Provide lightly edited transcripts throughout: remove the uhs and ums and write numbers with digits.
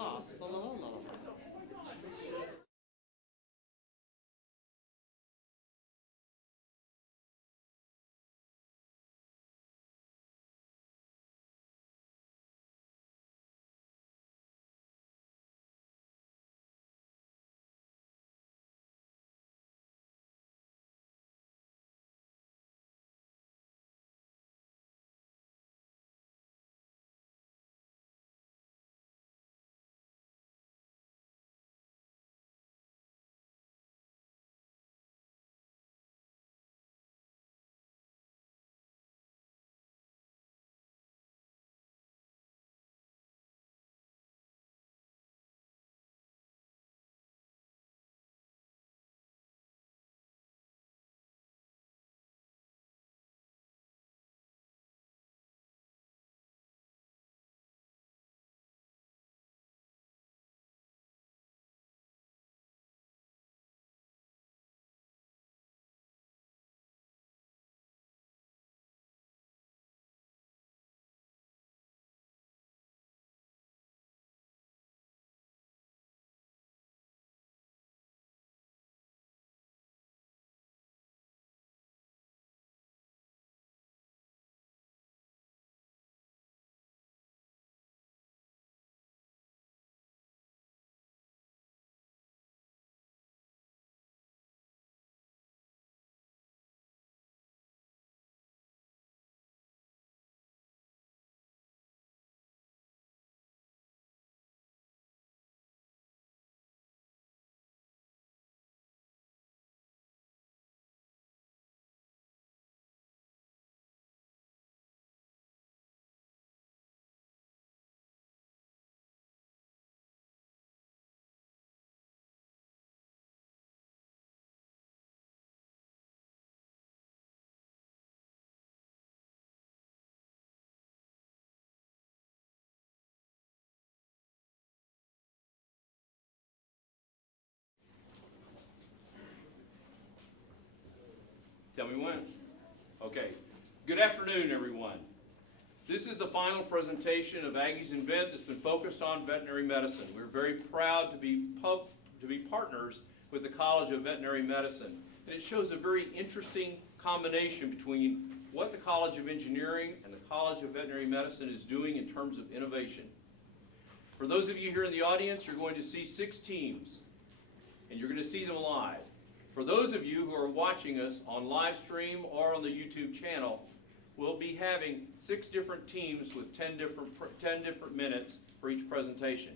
la, la, la, la, la. Tell me when. Okay. Good afternoon, everyone. This is the final presentation of Aggies Invent that's been focused on veterinary medicine. We're very proud to be partners with the College of Veterinary Medicine. And it shows a very interesting combination between what the College of Engineering and the College of Veterinary Medicine is doing in terms of innovation. For those of you here in the audience, you're going to see 6 teams, and you're going to see them live. For those of you who are watching us on live stream or on the YouTube channel, we'll be having 6 different teams with 10 different minutes for each presentation.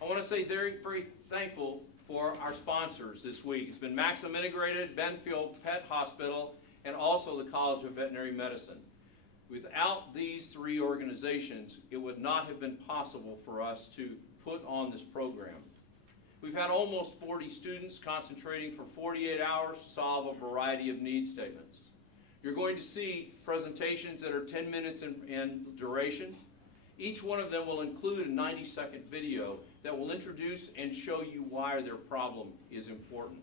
I want to say very, very thankful for our sponsors this week. It's been Maxim Integrated, Benfield Pet Hospital, and also the College of Veterinary Medicine. Without these 3 organizations, it would not have been possible for us to put on this program. We've had almost 40 students concentrating for 48 hours to solve a variety of need statements. You're going to see presentations that are 10 minutes in duration. Each one of them will include a 90-second video that will introduce and show you why their problem is important.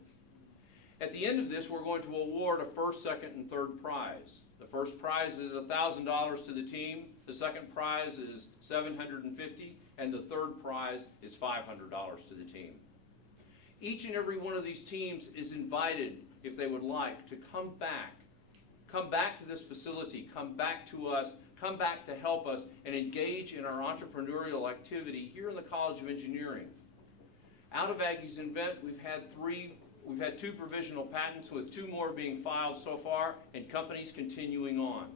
At the end of this, we're going to award a first, second, and third prize. The first prize is $1,000 to the team, the second prize is $750, and the third prize is $500 to the team. Each and every one of these teams is invited, if they would like, to come back to this facility, come back to us, come back to help us, and engage in our entrepreneurial activity here in the College of Engineering. Out of Aggies Invent, we've had 2 provisional patents, with 2 more being filed so far, and companies continuing on.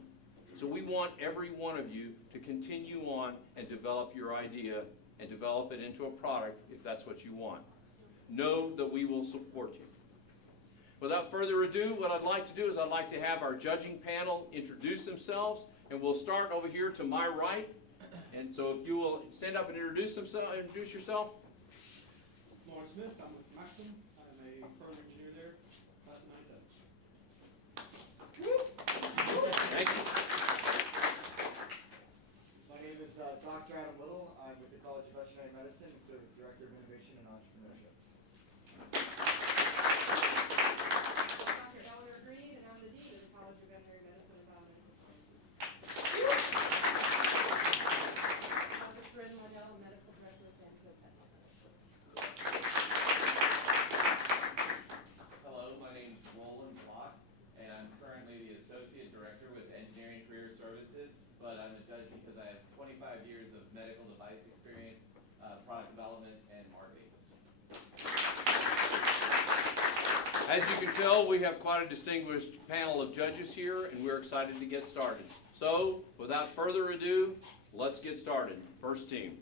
So we want every one of you to continue on and develop your idea and develop it into a product if that's what you want. Know that we will support you. Without further ado, what I'd like to do is I'd like to have our judging panel introduce themselves, and we'll start over here to my right. And so if you will stand up and introduce yourself. Lauren Smith, I'm with Maxim. I'm a program engineer there, class of 97. Thank you. My name is Dr. Adam Little. I'm with the College of Veterinary Medicine and serve as Director of Innovation and Entrepreneurship. Dr. Eleanor Green, and I'm the Dean of the College of Veterinary Medicine and Biomedical Sciences. Dr. Corinne Liddell, Medical Director of Family As you can tell, we have quite a distinguished panel of judges here, and we're excited to get started. So, without further ado, let's get started. First team.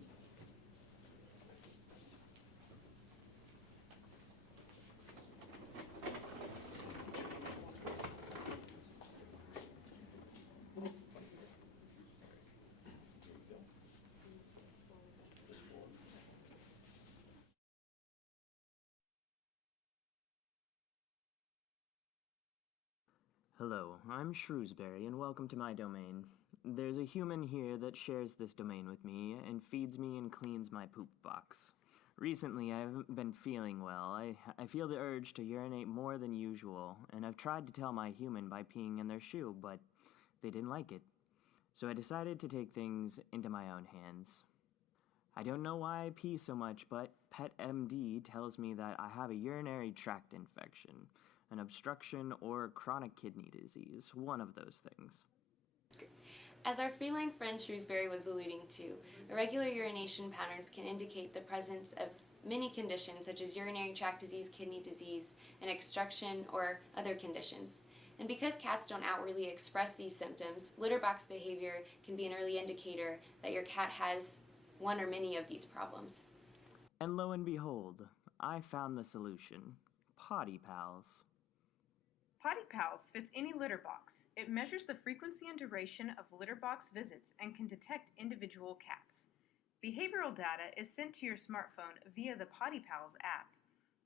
Hello, I'm Shrewsbury, and welcome to my domain. There's a human here that shares this domain with me, and feeds me and cleans my poop box. Recently, I haven't been feeling well. I feel the urge to urinate more than usual, and I've tried to tell my human by peeing in their shoe, but they didn't like it. So I decided to take things into my own hands. I don't know why I pee so much, but PetMD tells me that I have a urinary tract infection, an obstruction, or chronic kidney disease, one of those things. As our feline friend Shrewsbury was alluding to, irregular urination patterns can indicate the presence of many conditions such as urinary tract disease, kidney disease, an obstruction, or other conditions. And because cats don't outwardly express these symptoms, litter box behavior can be an early indicator that your cat has one or many of these problems. And lo and behold, I found the solution. Potty Pals. Potty Pals fits any litter box. It measures the frequency and duration of litter box visits and can detect individual cats. Behavioral data is sent to your smartphone via the Potty Pals app.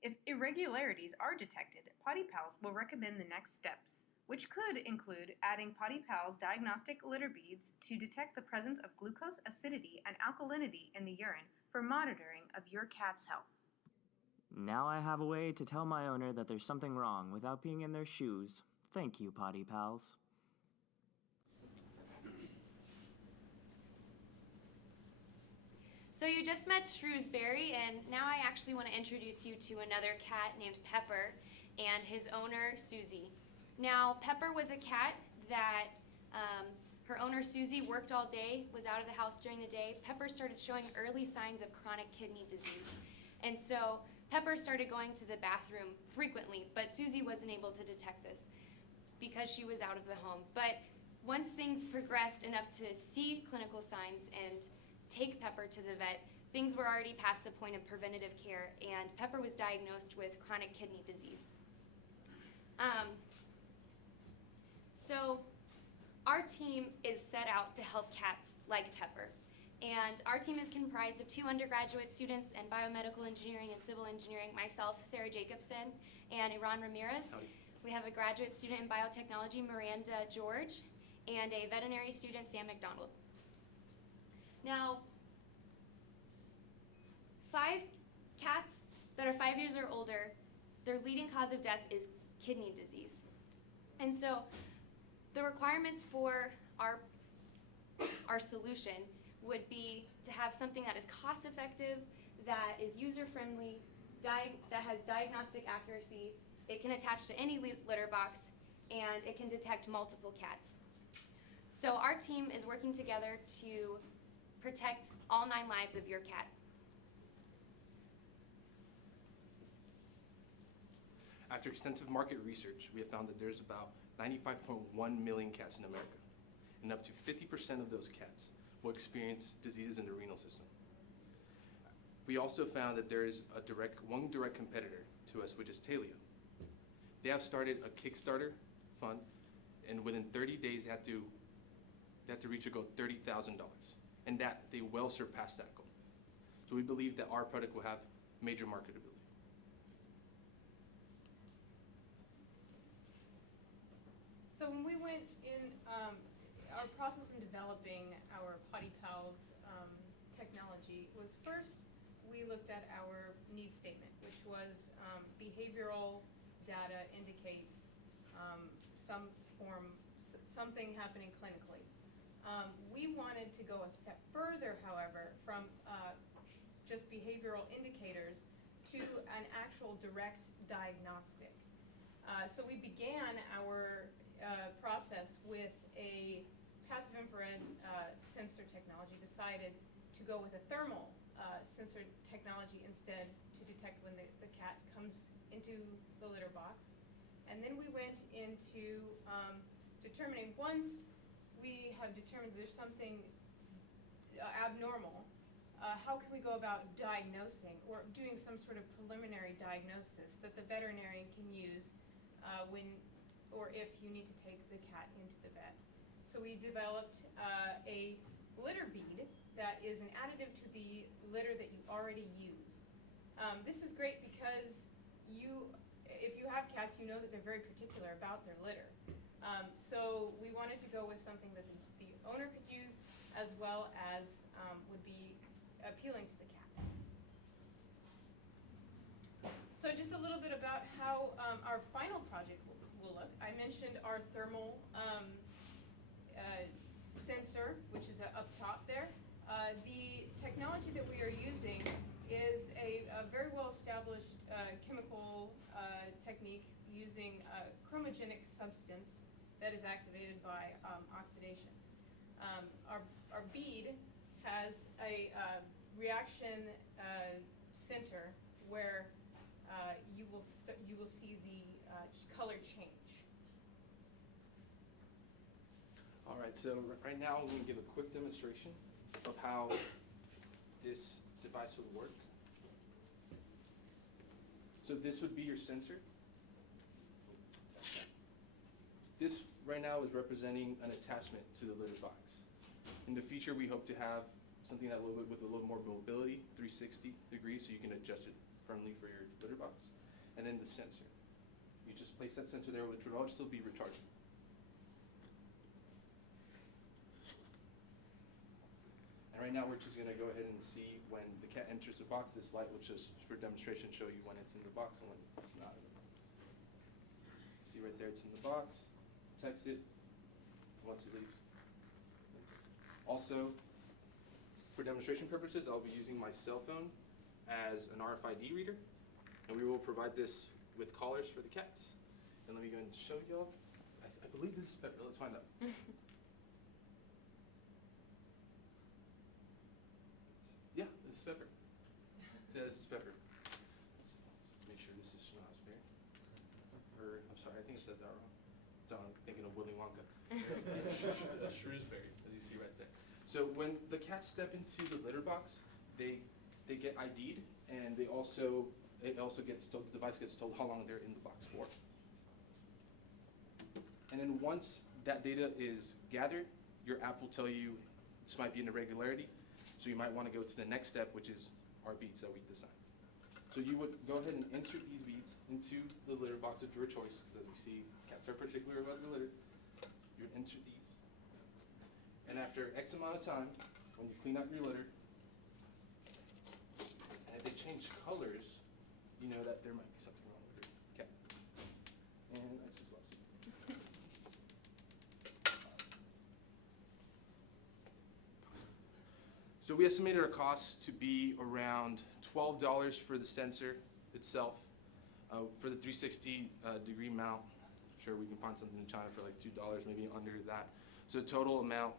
If irregularities are detected, Potty Pals will recommend the next steps, which could include adding Potty Pals diagnostic litter beads to detect the presence of glucose, acidity, and alkalinity in the urine for monitoring of your cat's health. Now I have a way to tell my owner that there's something wrong without peeing in their shoes. Thank you, Potty Pals. So you just met Shrewsbury, and now I actually want to introduce you to another cat named Pepper and his owner, Susie. Now, Pepper was a cat that her owner, Susie, worked all day, was out of the house during the day. Pepper started showing early signs of chronic kidney disease. And so Pepper started going to the bathroom frequently, but Susie wasn't able to detect this because she was out of the home. But once things progressed enough to see clinical signs and take Pepper to the vet, things were already past the point of preventative care, and Pepper was diagnosed with chronic kidney disease. So our team is set out to help cats like Pepper. And our team is comprised of 2 undergraduate students in biomedical engineering and civil engineering, myself, Sarah Jacobson, and Iran Ramirez. Howdy. We have a graduate student in biotechnology, Miranda George, and a veterinary student, Sam McDonald. Now, 5 cats that are 5 years or older, their leading cause of death is kidney disease. And so the requirements for our solution would be to have something that is cost effective, that is user friendly, that has diagnostic accuracy, it can attach to any litter box, and it can detect multiple cats. So our team is working together to protect all 9 lives of your cat. After extensive market research, we have found that there's about 95.1 million cats in America, and up to 50% of those cats will experience diseases in the renal system. We also found that there is one direct competitor to us, which is Talia. They have started a Kickstarter fund, and within 30 days they had to reach a goal of $30,000, and that they well surpassed that goal. So we believe that our product will have major marketability. So when we went in, our process in developing our Potty Pals technology was first we looked at our need statement, which was behavioral data indicates something happening clinically. We wanted to go a step further, however, from just behavioral indicators to an actual direct diagnostic. So we began our process with a passive infrared sensor technology, decided to go with a thermal sensor technology instead to detect when the cat comes into the litter box. And then we went into determining, once we have determined there's something abnormal, how can we go about diagnosing or doing some sort of preliminary diagnosis that the veterinarian can use when or if you need to take the cat into the vet. So we developed a litter bead that is an additive to the litter that you already use. This is great because if you have cats, you know that they're very particular about their litter. So we wanted to go with something that the owner could use as well as would be appealing to the cat. So just a little bit about how our final project will look. I mentioned our thermal sensor, which is up top there. The technology that we are using is a very well-established chemical technique using a chromogenic substance that is activated by oxidation. Our bead has a reaction center where you will see the color change. All right, so right now I'm going to give a quick demonstration of how this device would work. So this would be your sensor. This right now is representing an attachment to the litter box. In the future, we hope to have something that with a little more mobility, 360 degrees, so you can adjust it firmly for your litter box. And then the sensor. You just place that sensor there, which would always still be rechargeable. And right now, we're just going to go ahead and see when the cat enters the box. This light will just, for demonstration, show you when it's in the box and when it's not in the box. See right there, it's in the box. Text it once it leaves. Also, for demonstration purposes, I'll be using my cell phone as an RFID reader, and we will provide this with collars for the cats. And let me go and show y'all. I believe this is Pepper. Let's find out. Yeah, this is Pepper. Yeah, this is Pepper. Let's make sure this is Schnozberry. Or, I'm sorry, I think I said that wrong. I'm thinking of Willy Wonka. Shrewsbury, as you see right there. So when the cats step into the litter box, they get ID'd, and it also gets told, the device gets told how long they're in the box for. And then once that data is gathered, your app will tell you this might be an irregularity, so you might want to go to the next step, which is our beads that we designed. So you would go ahead and insert these beads into the litter box of your choice, because as we see, cats are particular about the litter. You would insert these. And after X amount of time, when you clean out your litter, and if they change colors, you know that there might be something wrong with your cat. And I just lost it. So we estimated our costs to be around $12 for the sensor itself. For the 360 degree mount, I'm sure we can find something in China for like $2, maybe under that. So total amount,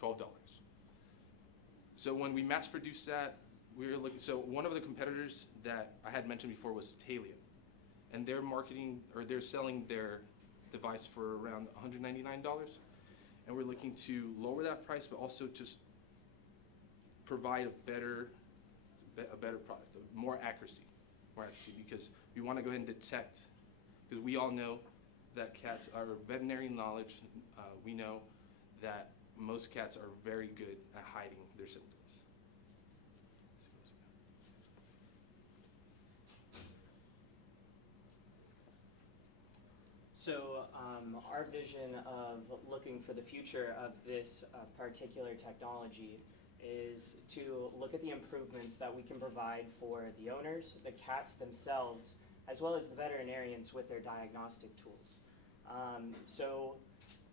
$12. So when we mass produced that, we were looking, so one of the competitors that I had mentioned before was Talia. And they're marketing, or they're selling their device for around $199. And we're looking to lower that price, but also just provide a better product, more accuracy, because we want to go ahead and detect, because we all know that cats are veterinary knowledge. We know that most cats are very good at hiding their symptoms. So our vision of looking for the future of this particular technology is to look at the improvements that we can provide for the owners, the cats themselves, as well as the veterinarians with their diagnostic tools. So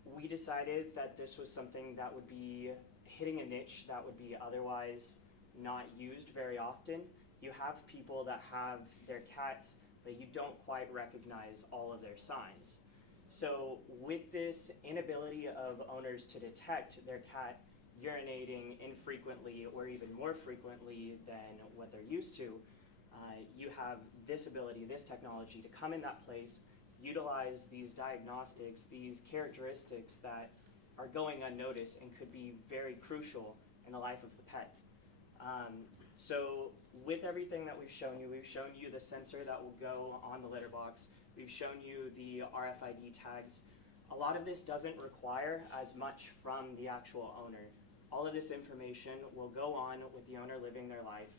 we decided that this was something that would be hitting a niche that would be otherwise not used very often. You have people that have their cats, but you don't quite recognize all of their signs. So with this inability of owners to detect their cat urinating infrequently or even more frequently than what they're used to, you have this ability, this technology to come in that place utilize these diagnostics, these characteristics that are going unnoticed and could be very crucial in the life of the pet. So with everything that we've shown you the sensor that will go on the litter box, we've shown you the RFID tags. A lot of this doesn't require as much from the actual owner. All of this information will go on with the owner living their life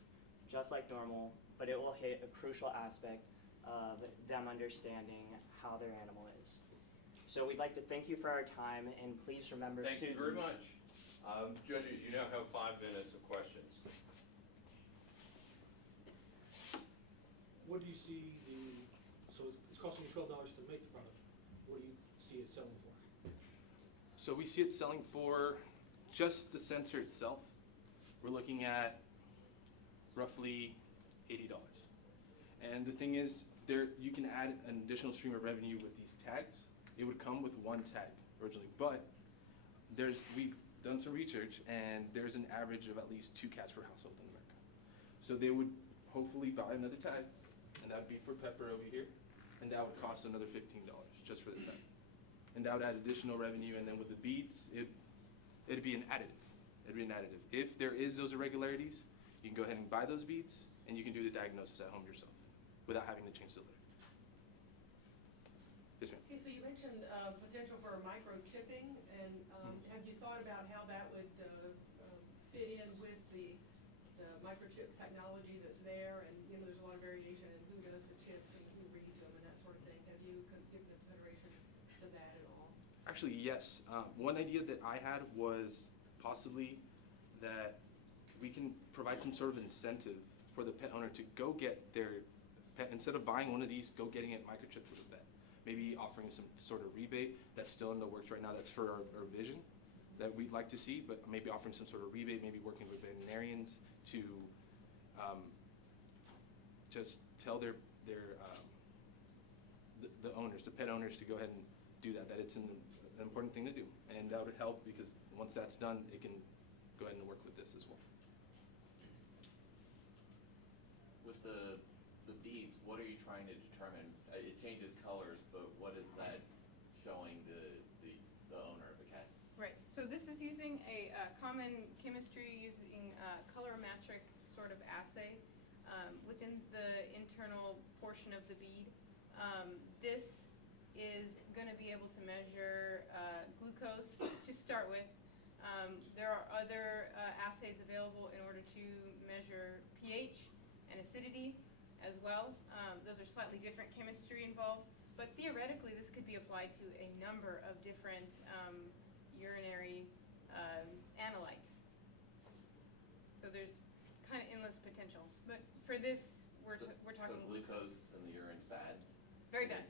just like normal, but it will hit a crucial aspect of them understanding how their animal is. So we'd like to thank you for our time, and please remember Thank Susan. you very much. Judges, you now have 5 minutes of questions. What do you see so it's costing you $12 to make the product. What do you see it selling for? So we see it selling for just the sensor itself. We're looking at roughly $80. And the thing is, you can add an additional stream of revenue with these tags. It would come with one tag originally, but we've done some research, and there's an average of at least 2 cats per household in America. So they would hopefully buy another tag, and that would be for Pepper over here, and that would cost another $15 just for the tag. And that would add additional revenue, and then with the beads, it'd be an additive. It'd be an additive. If there is those irregularities, you can go ahead and buy those beads, and you can do the diagnosis at home yourself without having to change the litter. Yes, ma'am. Okay, so you mentioned potential for microchipping, and have you thought about how that would fit in with the microchip technology that's there? And there's a lot of variation in who does the chips and who reads them and that sort of thing. Have you given consideration to that at all? Actually, yes. One idea that I had was possibly that we can provide some sort of incentive for the pet owner to go get their pet, instead of buying one of these, go getting it microchipped with a vet. Maybe offering some sort of rebate. That's still in the works right now. That's for our vision that we'd like to see, but maybe offering some sort of rebate, maybe working with veterinarians to just tell the owners, the pet owners, to go ahead and do that it's an important thing to do. And that would help, because once that's done, it can go ahead and work with this as well. With the beads, what are you trying to determine? It changes colors, but what is that showing the owner of the cat? Right, so this is using a common chemistry using colorimetric sort of assay within the internal portion of the bead. This is going to be able to measure glucose to start with. There are other assays available in order to measure pH and acidity as well. Those are slightly different chemistry involved, but theoretically this could be applied to a number of different urinary analytes. So there's kind of endless potential. But for this, we're talking... So glucose in the urine's bad? Very bad.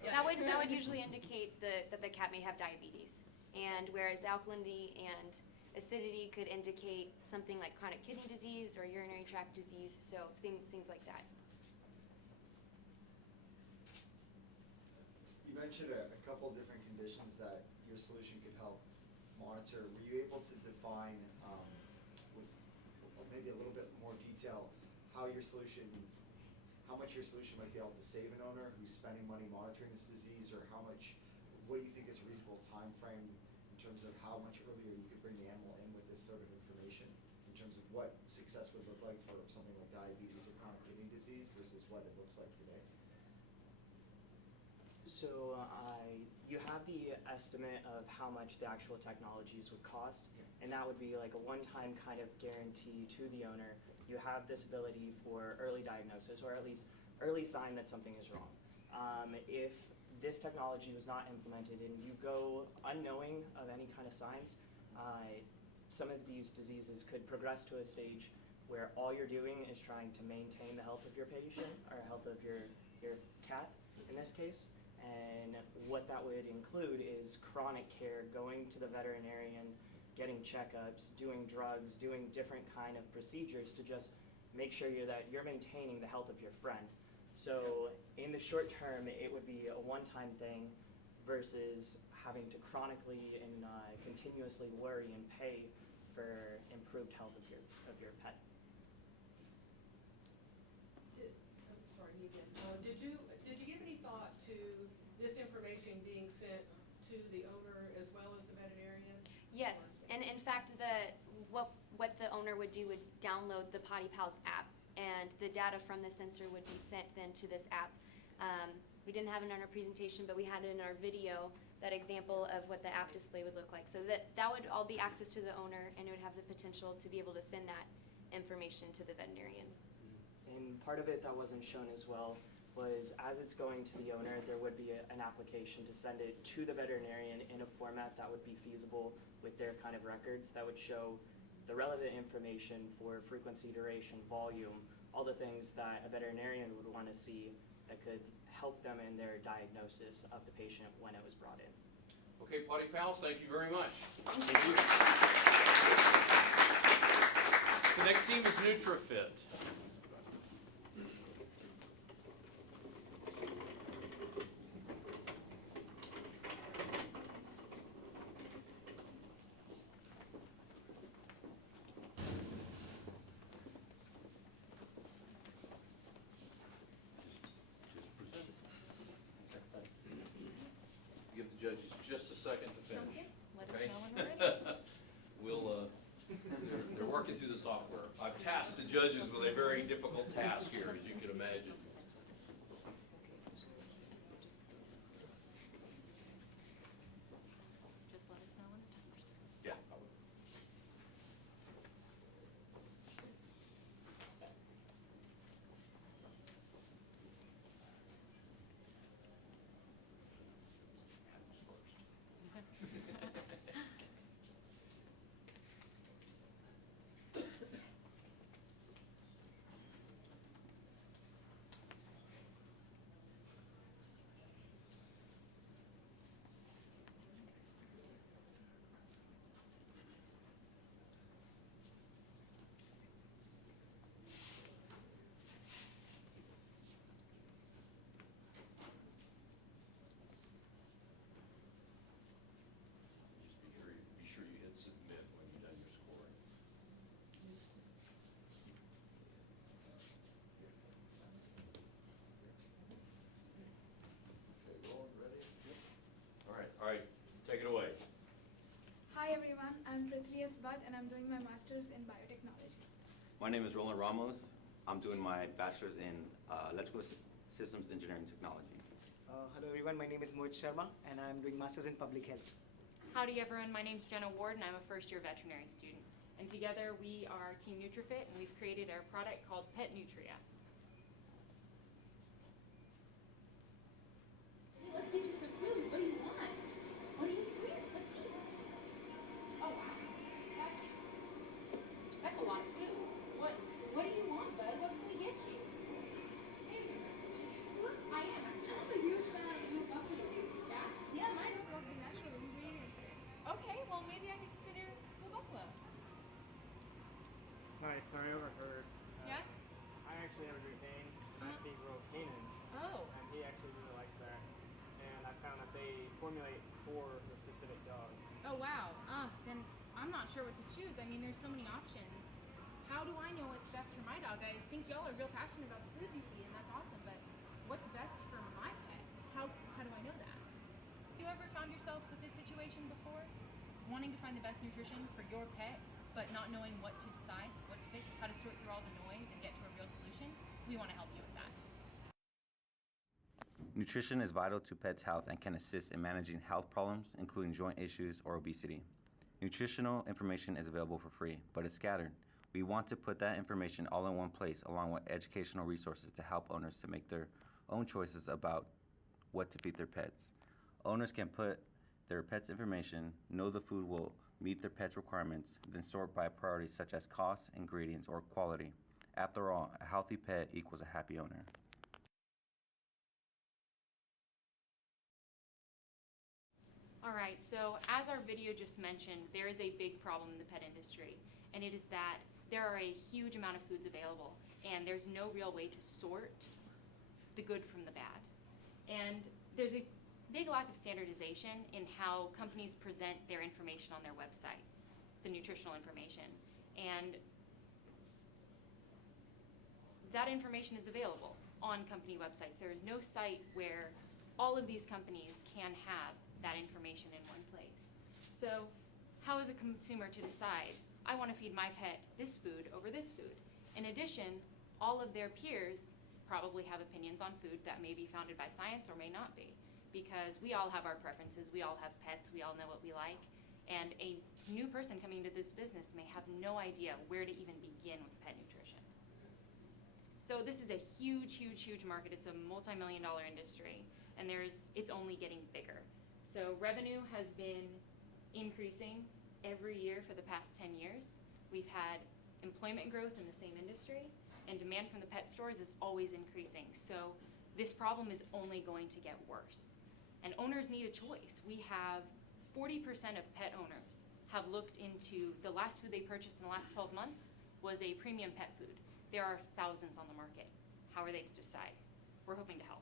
Yes. That would usually indicate that the cat may have diabetes, and whereas the alkalinity and acidity could indicate something like chronic kidney disease or urinary tract disease, so things like that. You mentioned a couple different conditions that your solution could help monitor. Were you able to define with maybe a little bit more detail how much your solution might be able to save an owner who's spending money monitoring this disease, or what do you think is a reasonable time frame in terms of how much earlier you could bring the animal in with this sort of information, in terms of what success would look like for something like diabetes or chronic kidney disease versus what it looks like today? So you have the estimate of how much the actual technologies would cost, and that would be like a one-time kind of guarantee to the owner. You have this ability for early diagnosis, or at least early sign that something is wrong. If this technology was not implemented and you go unknowing of any kind of signs, some of these diseases could progress to a stage where all you're doing is trying to maintain the health of your patient, or health of your cat in this case. And what that would include is chronic care, going to the veterinarian, getting checkups, doing drugs, doing different kind of procedures to just make sure that you're maintaining the health of your friend. So in the short term, it would be a one-time thing versus having to chronically and continuously worry and pay for improved health of your pet. Sorry, me again. Did you give any thought to this information being sent to the owner as well as the veterinarian? Yes, and in fact, what the owner would do would download the Potty Pals app, and the data from the sensor would be sent then to this app. We didn't have it in our presentation, but we had it in our video, that example of what the app display would look like. So that would all be access to the owner, and it would have the potential to be able to send that information to the veterinarian. And part of it that wasn't shown as well was as it's going to the owner, there would be an application to send it to the veterinarian in a format that would be feasible with their kind of records that would show the relevant information for frequency, duration, volume, all the things that a veterinarian would want to see that could help them in their diagnosis of the patient when it was brought in. Okay, Potty Pals, thank you very much. Thank you. The next team is Nutrifit. Give the judges just a second to finish. Let Okay. us know when we're ready. We'll, they're working through the software. I've tasked the judges with a very difficult task here, as you can imagine. Just let us know when the timer starts. Yeah. Just be sure you hit submit when you're done your scoring. Okay, rolling, ready? All right, take it away. Hi everyone, I'm Prithvias Bhatt and I'm doing my master's in biotechnology. My name is Roland Ramos. I'm doing my bachelor's in electrical systems engineering technology. Hello everyone, my name is Mohit Sharma and I'm doing masters in public health. Howdy everyone, my name's Jenna Ward and I'm a first year veterinary student. And together we are Team Nutrifit and we've created our product called Pet Nutria. Let's get you some food. What do you want? What do you here? Let's eat. Oh wow. That's a lot of food. What do you want, bud? What can we get you? Hey, look, I am. I'm a huge fan of your buffalo. Yeah? Yeah, mine is all the natural ingredients. Okay, well maybe I could consider the buffalo. Sorry, I overheard. Yeah? I actually have a great name. I think Kanan. Oh. And he actually really likes that. And I found that they formulate for the specific dog. Oh wow. Then I'm not sure what to choose. I mean, there's so many options. How do I know what's best for my dog? I think y'all are real passionate about the food you feed, and that's awesome, but what's best for my pet? How do I know that? You ever found yourself with this situation before? Wanting to find the best nutrition for your pet, but not knowing what to decide, what to pick, how to sort through all the noise and get to a real solution? We want to help you with that. Nutrition is vital to pets' health and can assist in managing health problems, including joint issues or obesity. Nutritional information is available for free, but it's scattered. We want to put that information all in one place, along with educational resources to help owners to make their own choices about what to feed their pets. Owners can put their pet's information, know the food will meet their pet's requirements, then sort by priorities such as cost, ingredients, or quality. After all, a healthy pet equals a happy owner. All right, so as our video just mentioned, there is a big problem in the pet industry, and it is that there are a huge amount of foods available, and there's no real way to sort the good from the bad. And there's a big lack of standardization in how companies present their information on their websites, the nutritional information. And that information is available on company websites. There is no site where all of these companies can have that information in one place. So how is a consumer to decide, I want to feed my pet this food over this food? In addition, all of their peers probably have opinions on food that may be founded by science or may not be, because we all have our preferences, we all have pets, we all know what we like, and a new person coming into this business may have no idea where to even begin with pet nutrition. So this is a huge, huge, huge market. It's a multi-million-dollar industry, and it's only getting bigger. So revenue has been increasing every year for the past 10 years. We've had employment growth in the same industry, and demand from the pet stores is always increasing. So this problem is only going to get worse. And owners need a choice. We have 40% of pet owners have looked into the last food they purchased in the last 12 months was a premium pet food. There are thousands on the market. How are they to decide? We're hoping to help.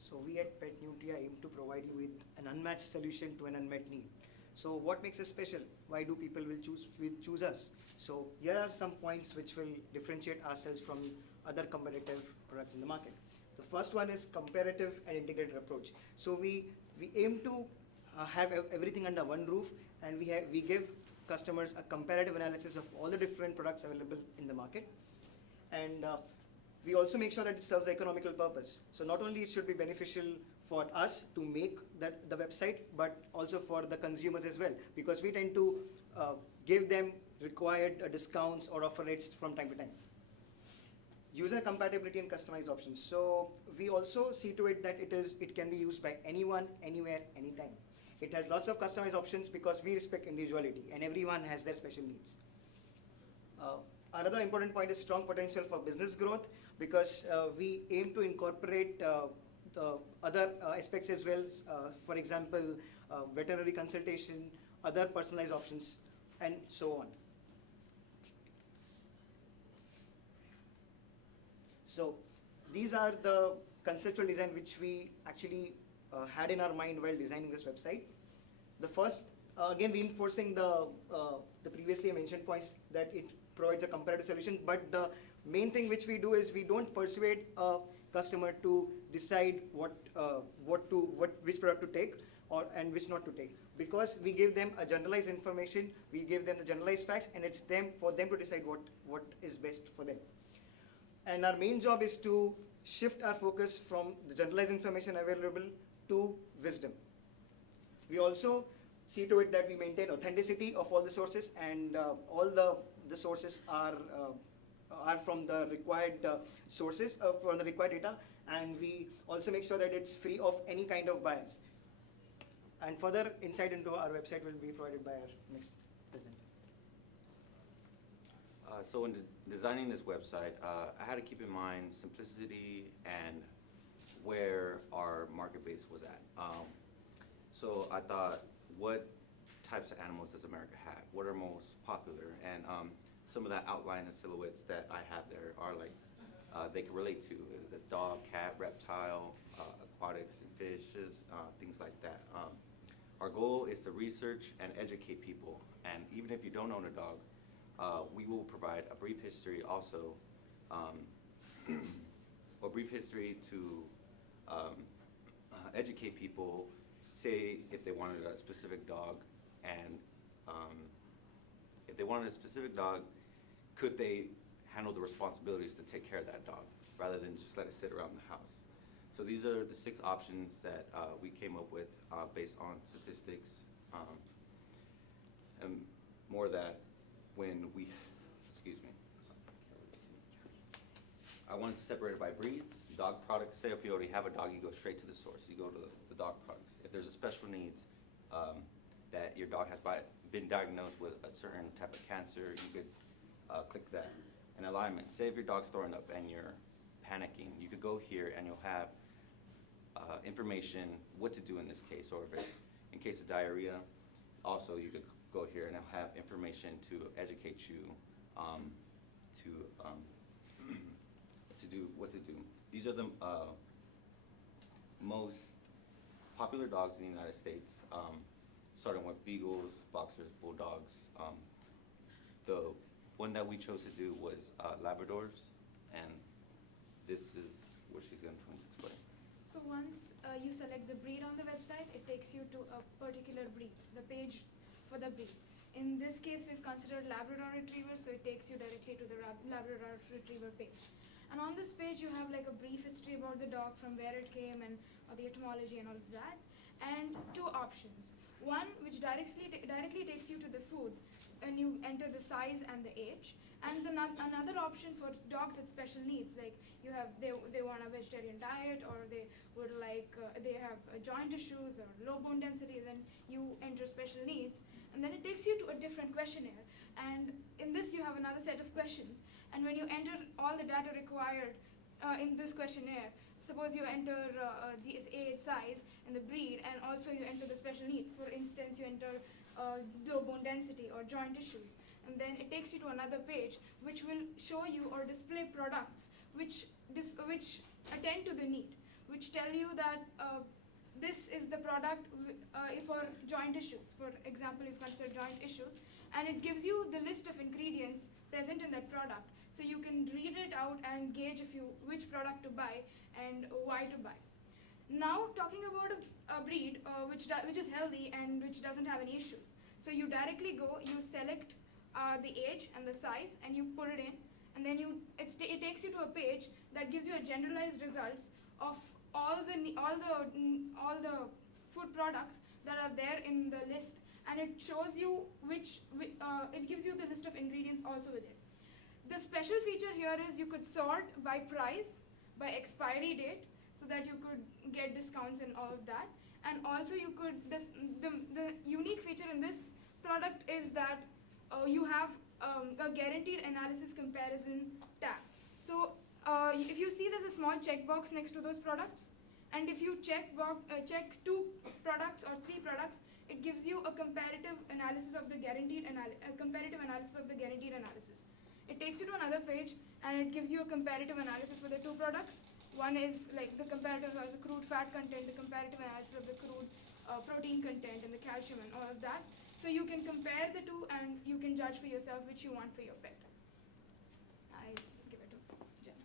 So we at Pet Nutria aim to provide you with an unmatched solution to an unmet need. So what makes us special? Why do people will choose us? So here are some points which will differentiate ourselves from other competitive products in the market. The first one is comparative and integrated approach. So we aim to have everything under one roof, and we give customers a comparative analysis of all the different products available in the market. And we also make sure that it serves the economical purpose. So not only it should be beneficial for us to make the website, but also for the consumers as well, because we tend to give them required discounts or offer rates from time to time. User compatibility and customized options. So we also see to it that it can be used by anyone, anywhere, anytime. It has lots of customized options because we respect individuality and everyone has their special needs. Another important point is strong potential for business growth, because we aim to incorporate the other aspects as well. For example, veterinary consultation, other personalized options, and so on. So these are the conceptual design which we actually had in our mind while designing this website. The first, again reinforcing the previously mentioned points, that it provides a comparative solution, but the main thing which we do is we don't persuade a customer to decide which product to take and which not to take, because we give them a generalized information, we give them the generalized facts, and it's for them to decide what is best for them. And our main job is to shift our focus from the generalized information available to wisdom. We also see to it that we maintain authenticity of all the sources, and all the sources are from the required sources, from the required data, and we also make sure that it's free of any kind of bias. And further insight into our website will be provided by our next presenter. So in designing this website, I had to keep in mind simplicity and where our market base was at. So I thought, what types of animals does America have? What are most popular? And some of that outline and silhouettes that I have there are like, they can relate to the dog, cat, reptile, aquatics and fishes, things like that. Our goal is to research and educate people, and even if you don't own a dog, we will provide a brief history also, a brief history to educate people, say if they wanted a specific dog, and if they wanted a specific dog, could they handle the responsibilities to take care of that dog rather than just let it sit around the house. So these are the 6 options that we came up with based on statistics, and more that when we, excuse me, I wanted to separate it by breeds. Dog products, say if you already have a dog, you go straight to the source. You go to the dog products. If there's a special needs that your dog has been diagnosed with a certain type of cancer, you could click that. And alignment, say if your dog's throwing up and you're panicking, you could go here and you'll have information what to do in this case, or if in case of diarrhea, also you could go here and it'll have information to educate you to do what to do. These are the most popular dogs in the United States, starting with beagles, boxers, bulldogs. The one that we chose to do was Labradors, and this is what she's going to explain. So once you select the breed on the website, it takes you to a particular breed, the page for the breed. In this case, we've considered Labrador Retriever, so it takes you directly to the Labrador Retriever page. And on this page, you have like a brief history about the dog, from where it came and the etymology and all of that. And two options. One, which directly takes you to the food, and you enter the size and the age. And another option for dogs with special needs, like they want a vegetarian diet, or they would like they have joint issues or low bone density. Then you enter special needs, and then it takes you to a different questionnaire. And in this, you have another set of questions. And when you enter all the data required in this questionnaire, suppose you enter the age, size, and the breed, and also you enter the special need. For instance, you enter low bone density or joint issues. And then it takes you to another page which will show you or display products which attend to the need, which tell you that this is the product for joint issues. For example, if you consider joint issues, and it gives you the list of ingredients present in that product, so you can read it out and gauge which product to buy and why to buy. Now, talking about a breed which is healthy and which doesn't have any issues. So you directly go, you select the age and the size, and you put it in, and then it takes you to a page that gives you a generalized results of all the food products that are there in the list, and it shows you it gives you the list of ingredients also with it. The special feature here is you could sort by price, by expiry date, so that you could get discounts and all of that. And also you could, the unique feature in this product is that you have a guaranteed analysis comparison tab. So if you see there's a small checkbox next to those products, and if you check 2 products or 3 products, it gives you a comparative analysis of the guaranteed analysis. It takes you to another page, and it gives you a comparative analysis for the 2 products. One is like the comparative of the crude fat content, the comparative analysis of the crude protein content, and the calcium and all of that. So you can compare the 2, and you can judge for yourself which you want for your pet. I give it to Jen.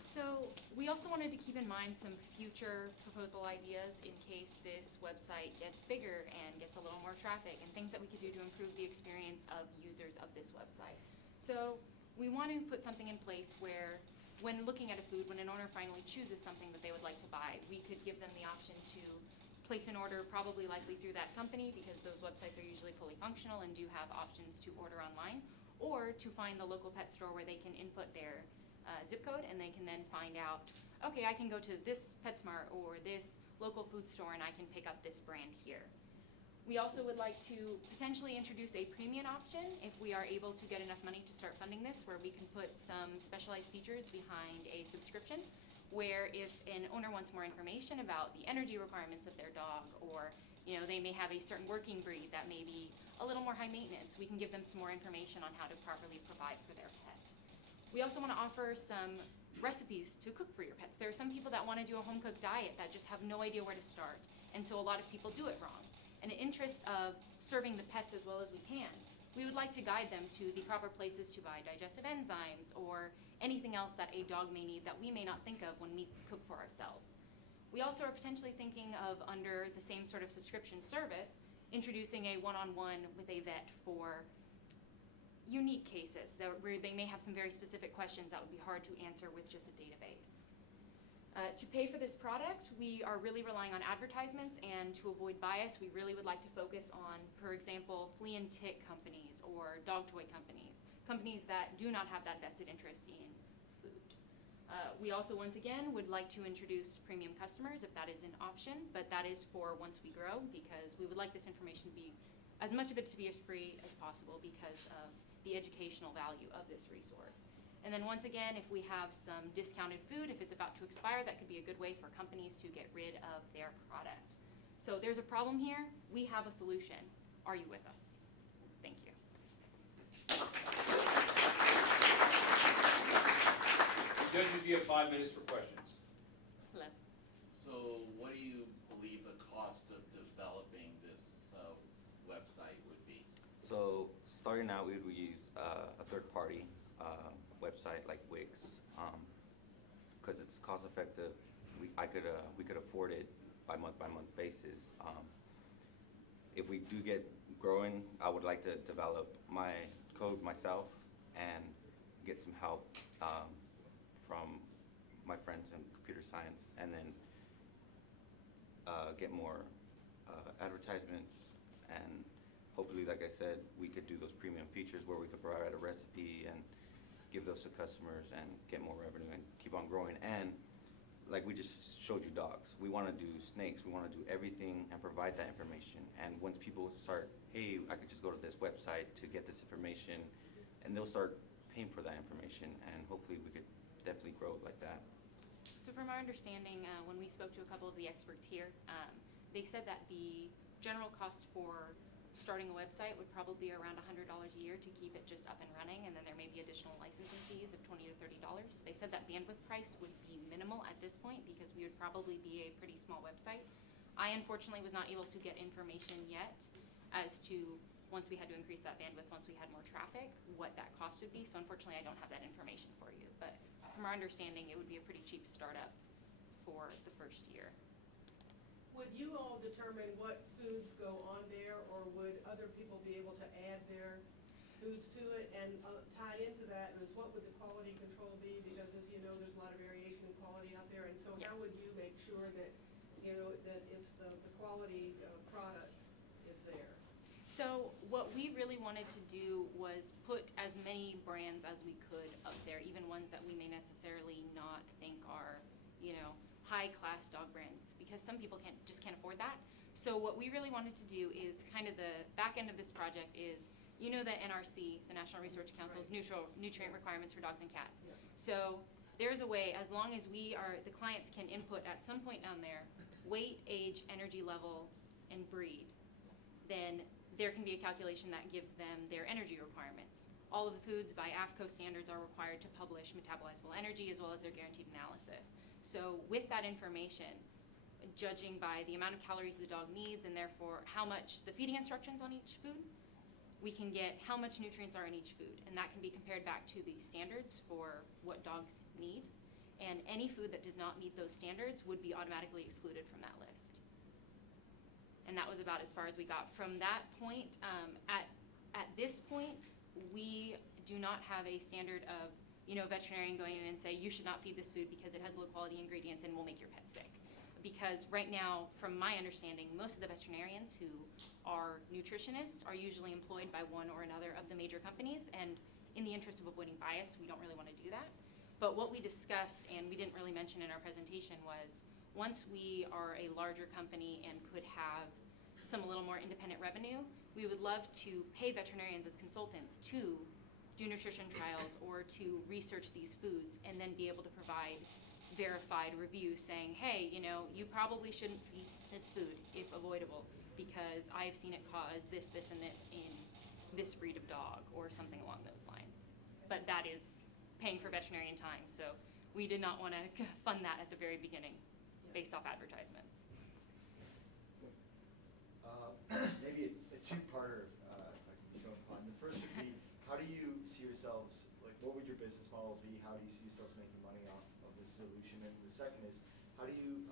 So we also wanted to keep in mind some future proposal ideas in case this website gets bigger and gets a little more traffic, and things that we could do to improve the experience of users of this website. So we want to put something in place where, when looking at a food, when an owner finally chooses something that they would like to buy, we could give them the option to place an order, probably likely through that company, because those websites are usually fully functional and do have options to order online, or to find the local pet store where they can input their zip code, and they can then find out, okay, I can go to this PetSmart or this local food store and I can pick up this brand here. We also would like to potentially introduce a premium option if we are able to get enough money to start funding this, where we can put some specialized features behind a subscription, where if an owner wants more information about the energy requirements of their dog, or they may have a certain working breed that may be a little more high maintenance, we can give them some more information on how to properly provide for their pet. We also want to offer some recipes to cook for your pets. There are some people that want to do a home-cooked diet that just have no idea where to start, and so a lot of people do it wrong. In the interest of serving the pets as well as we can, we would like to guide them to the proper places to buy digestive enzymes or anything else that a dog may need that we may not think of when we cook for ourselves. We also are potentially thinking of, under the same sort of subscription service, introducing a one-on-one with a vet for unique cases where they may have some very specific questions that would be hard to answer with just a database. To pay for this product, we are really relying on advertisements, and to avoid bias, we really would like to focus on, for example, flea and tick companies or dog toy companies, companies that do not have that vested interest in food. We also, once again, would like to introduce premium customers if that is an option, but that is for once we grow, because we would like this information to be, as much of it to be as free as possible because of the educational value of this resource. And then once again, if we have some discounted food, if it's about to expire, that could be a good way for companies to get rid of their product. So there's a problem here. We have a solution. Are you with us? Thank you. Judges, you have 5 minutes for questions. Hello. So what do you believe the cost of developing this website would be? So starting out, we would use a third-party website like Wix. because it's cost effective. We could afford it by month basis. If we do get growing, I would like to develop my code myself and get some help from my friends in computer science, and then get more advertisements, and hopefully, like I said, we could do those premium features where we could provide a recipe and give those to customers and get more revenue and keep on growing. And like we just showed you dogs, we want to do snakes, we want to do everything and provide that information. And once people start, hey, I could just go to this website to get this information, and they'll start paying for that information, and hopefully we could definitely grow like that. So from our understanding, when we spoke to a couple of the experts here, they said that the general cost for starting a website would probably be around $100 a year to keep it just up and running, and then there may be additional licensing fees of $20 to $30. They said that bandwidth price would be minimal at this point because we would probably be a pretty small website. I unfortunately was not able to get information yet as to, once we had to increase that bandwidth, once we had more traffic, what that cost would be. So unfortunately, I don't have that information for you. But from our understanding, it would be a pretty cheap startup for the first year. Would you all determine what foods go on there, or would other people be able to add their foods to it? And tie into that is, what would the quality control be? Because as you know, there's a lot of variation in quality out there, and so how would you make sure that, you know, that it's the quality product is there? So what we really wanted to do was put as many brands as we could up there, even ones that we may necessarily not think are, you know, high-class dog brands, because some people just can't afford that. So what we really wanted to do is kind of the back end of this project is, you know, the NRC, the National Research Council's nutrient requirements for dogs and cats. Yeah. So there's a way, as long as the clients can input at some point down there, weight, age, energy level, and breed, then there can be a calculation that gives them their energy requirements. All of the foods by AFCO standards are required to publish metabolizable energy as well as their guaranteed analysis. So with that information, judging by the amount of calories the dog needs and therefore how much the feeding instructions on each food, we can get how much nutrients are in each food. And that can be compared back to the standards for what dogs need. And any food that does not meet those standards would be automatically excluded from that list. And that was about as far as we got. From that point, at this point, we do not have a standard of, you know, veterinarian going in and say, you should not feed this food because it has low quality ingredients and will make your pet sick. Because right now, from my understanding, most of the veterinarians who are nutritionists are usually employed by one or another of the major companies, and in the interest of avoiding bias, we don't really want to do that. But what we discussed, and we didn't really mention in our presentation, was once we are a larger company and could have a little more independent revenue, we would love to pay veterinarians as consultants to do nutrition trials or to research these foods and then be able to provide verified reviews saying, hey, you know, you probably shouldn't eat this food if avoidable because I've seen it cause this, this, and this in this breed of dog or something along those lines. But that is paying for veterinarian time, so we did not want to fund that at the very beginning based off advertisements. Maybe a two-parter, if I can be so inclined. The first would be, how do you see yourselves, like, what would your business model be? How do you see yourselves making money off of this solution? And the second is, how do you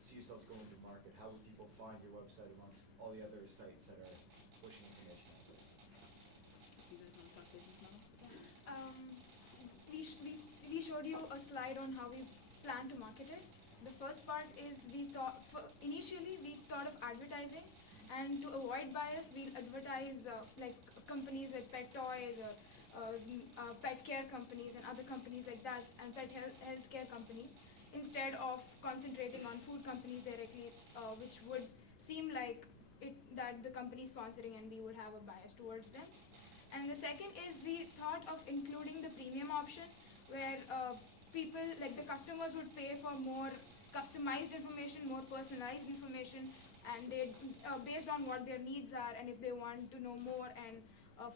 see yourselves going to market? How would people find your website amongst all the other sites that are pushing information out there? You guys want to talk business model? We showed you a slide on how we plan to market it. The first part is initially we thought of advertising, and to avoid bias, we'll advertise like companies like pet toys, pet care companies and other companies like that, and pet healthcare companies, instead of concentrating on food companies directly, which would seem like that the company is sponsoring and we would have a bias towards them. And the second is we thought of including the premium option, where people, like the customers, would pay for more customized information, more personalized information, and they based on what their needs are, and if they want to know more and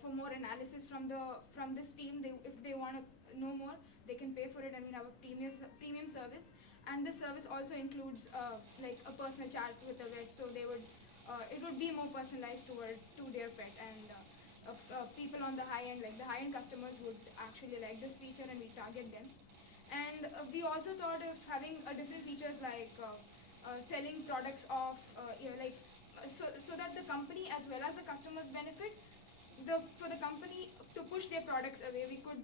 for more analysis from this team, if they want to know more, they can pay for it, and we have a premium service. And this service also includes like a personal chat with the vet, so they would it would be more personalized to their pet, and people on the high end, like the high end customers, would actually like this feature, and we target them. And we also thought of having different features like selling products off, so that the company as well as the customers benefit. For the company to push their products away, we could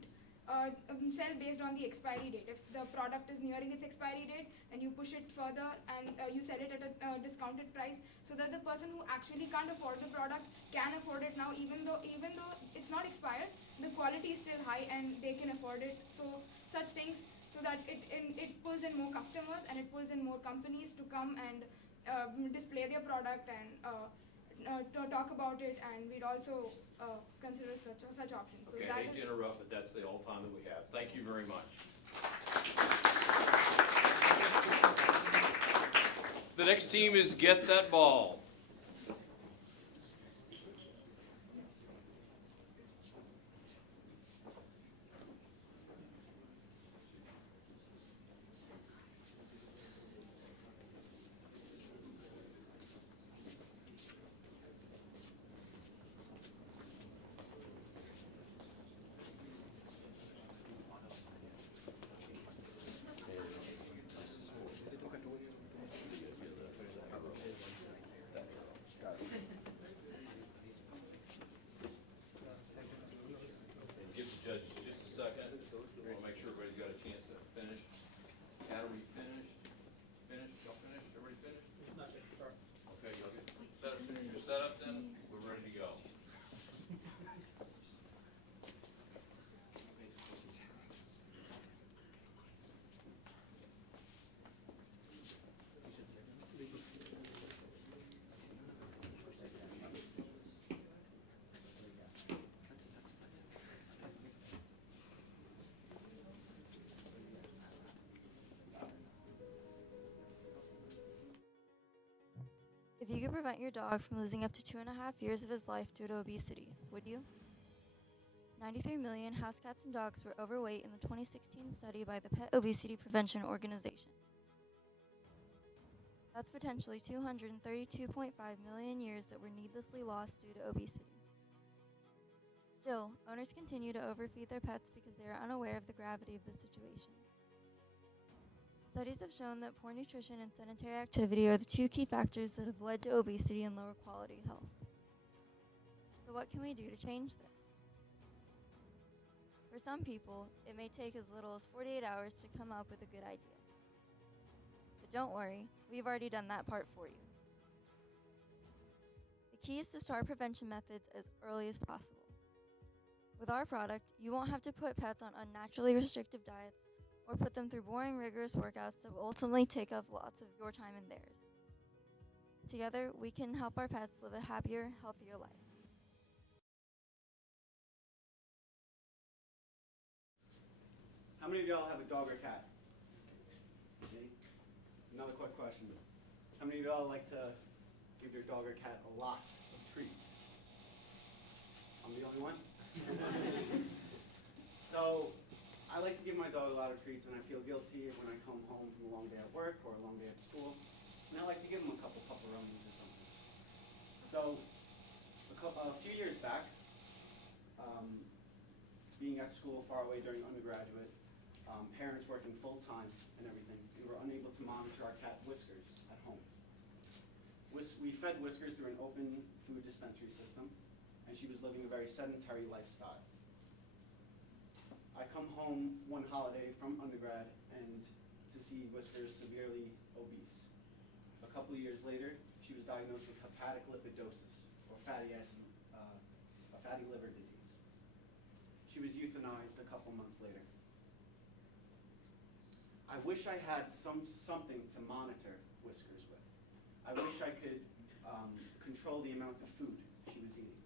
sell based on the expiry date. If the product is nearing its expiry date, then you push it further and you sell it at a discounted price, so that the person who actually can't afford the product can afford it now, even though it's not expired, the quality is still high and they can afford it. So such things, so that it pulls in more customers and it pulls in more companies to come and display their product and to talk about it, and we'd also consider such options. So Okay, that I hate is to interrupt, but that's the all time that we have. Thank you very much. The next team is Get That Ball. Give the judge just a second. I want to make sure everybody's got a chance to finish. Adam, are you finished? Finished? Y'all finished? Everybody finished? Not yet, sorry. Okay, y'all get set up. As soon as you're set up, then we're ready to go. If you could prevent your dog from losing up to 2.5 years of his life due to obesity, would you? 93 million house cats and dogs were overweight in the 2016 study by the Pet Obesity Prevention Organization. That's potentially 232.5 million years that were needlessly lost due to obesity. Still, owners continue to overfeed their pets because they are unaware of the gravity of the situation. Studies have shown that poor nutrition and sedentary activity are the two key factors that have led to obesity and lower quality health. So what can we do to change this? For some people, it may take as little as 48 hours to come up with a good idea. But don't worry, we've already done that part for you. The key is to start prevention methods as early as possible. With our product, you won't have to put pets on unnaturally restrictive diets or put them through boring, rigorous workouts that will ultimately take up lots of your time and theirs. Together, we can help our pets live a happier, healthier life. How many of y'all have a dog or cat? Any? Another quick question. How many of y'all like to give your dog or cat a lot of treats? I'm the only one? So, I like to give my dog a lot of treats, and I feel guilty when I come home from a long day at work or a long day at school, and I like to give him a couple pepperonis or something. So, a few years back, being at school far away during undergraduate, parents working full-time and everything, we were unable to monitor our cat Whiskers at home. We fed Whiskers through an open food dispensary system, and she was living a very sedentary lifestyle. I come home one holiday from undergrad and to see Whiskers severely obese. A couple of years later, she was diagnosed with hepatic lipidosis, or fatty liver disease. She was euthanized a couple months later. I wish I had something to monitor Whiskers with. I wish I could control the amount of food she was eating.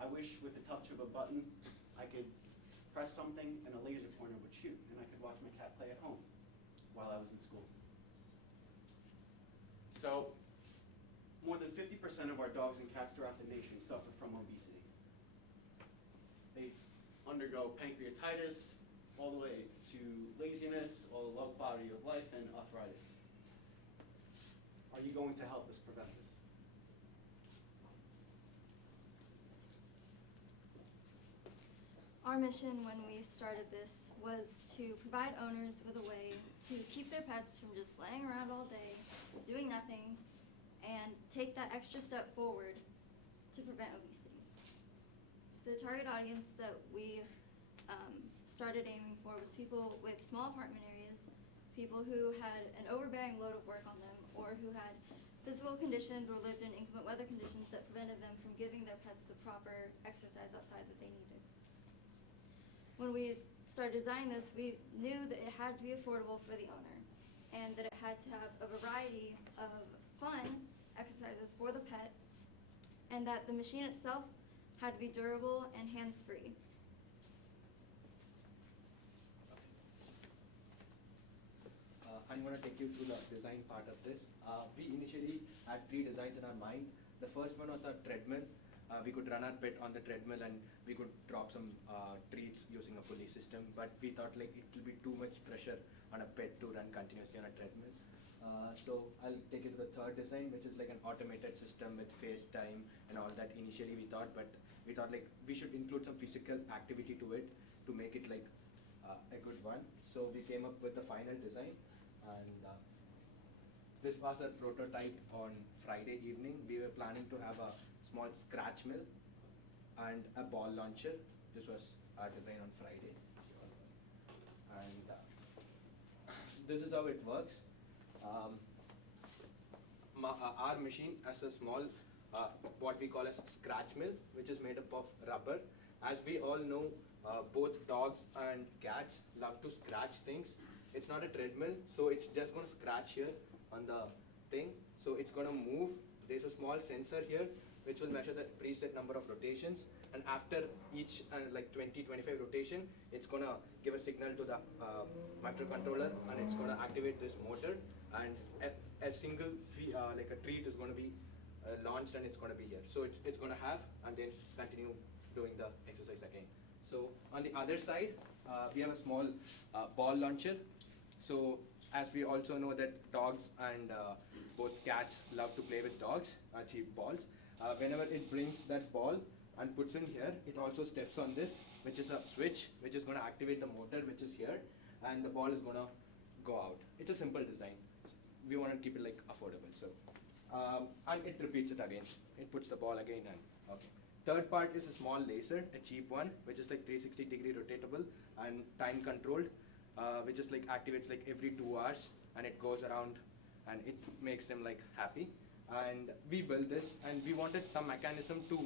I wish with the touch of a button, I could press something and a laser pointer would shoot, and I could watch my cat play at home while I was in school. So, more than 50% of our dogs and cats throughout the nation suffer from obesity. They undergo pancreatitis, all the way to laziness, or low quality of life, and arthritis. Are you going to help us prevent this? Our mission when we started this was to provide owners with a way to keep their pets from just laying around all day, doing nothing, and take that extra step forward to prevent obesity. The target audience that we started aiming for was people with small apartment areas, people who had an overbearing load of work on them, or who had physical conditions or lived in inclement weather conditions that prevented them from giving their pets the proper exercise outside that they needed. When we started designing this, we knew that it had to be affordable for the owner, and that it had to have a variety of fun exercises for the pet, and that the machine itself had to be durable and hands-free. I'm going to take you through the design part of this. We initially had 3 designs in our mind. The first one was a treadmill. We could run our pet on the treadmill and we could drop some treats using a pulley system, but we thought like it will be too much pressure on a pet to run continuously on a treadmill. So I'll take you to the third design, which is like an automated system with FaceTime and all that initially we thought, but we thought like we should include some physical activity to it to make it like a good one. So we came up with the final design, and this was a prototype on Friday evening. We were planning to have a small scratch mill and a ball launcher. This was our design on Friday. And this is how it works. Our machine has a small, what we call as scratch mill, which is made up of rubber. As we all know, both dogs and cats love to scratch things. It's not a treadmill, so it's just going to scratch here on the thing. So it's going to move. There's a small sensor here which will measure the preset number of rotations, and after each like 20-25 rotation, it's going to give a signal to the microcontroller, and it's going to activate this motor, and a single like a treat is going to be launched, and it's going to be here. So it's going to have and then continue doing the exercise again. So on the other side, we have a small ball launcher. So as we also know that dogs and both cats love to play with dogs, cheap balls. Whenever it brings that ball and puts in here, it also steps on this, which is a switch, which is going to activate the motor, which is here, and the ball is going to go out. It's a simple design. We want to keep it like affordable. So, and it repeats it again. It puts the ball again and okay. Third part is a small laser, a cheap one, which is like 360-degree rotatable and time controlled, which is like activates like every 2 hours, and it goes around and it makes them like happy. And we built this, and we wanted some mechanism to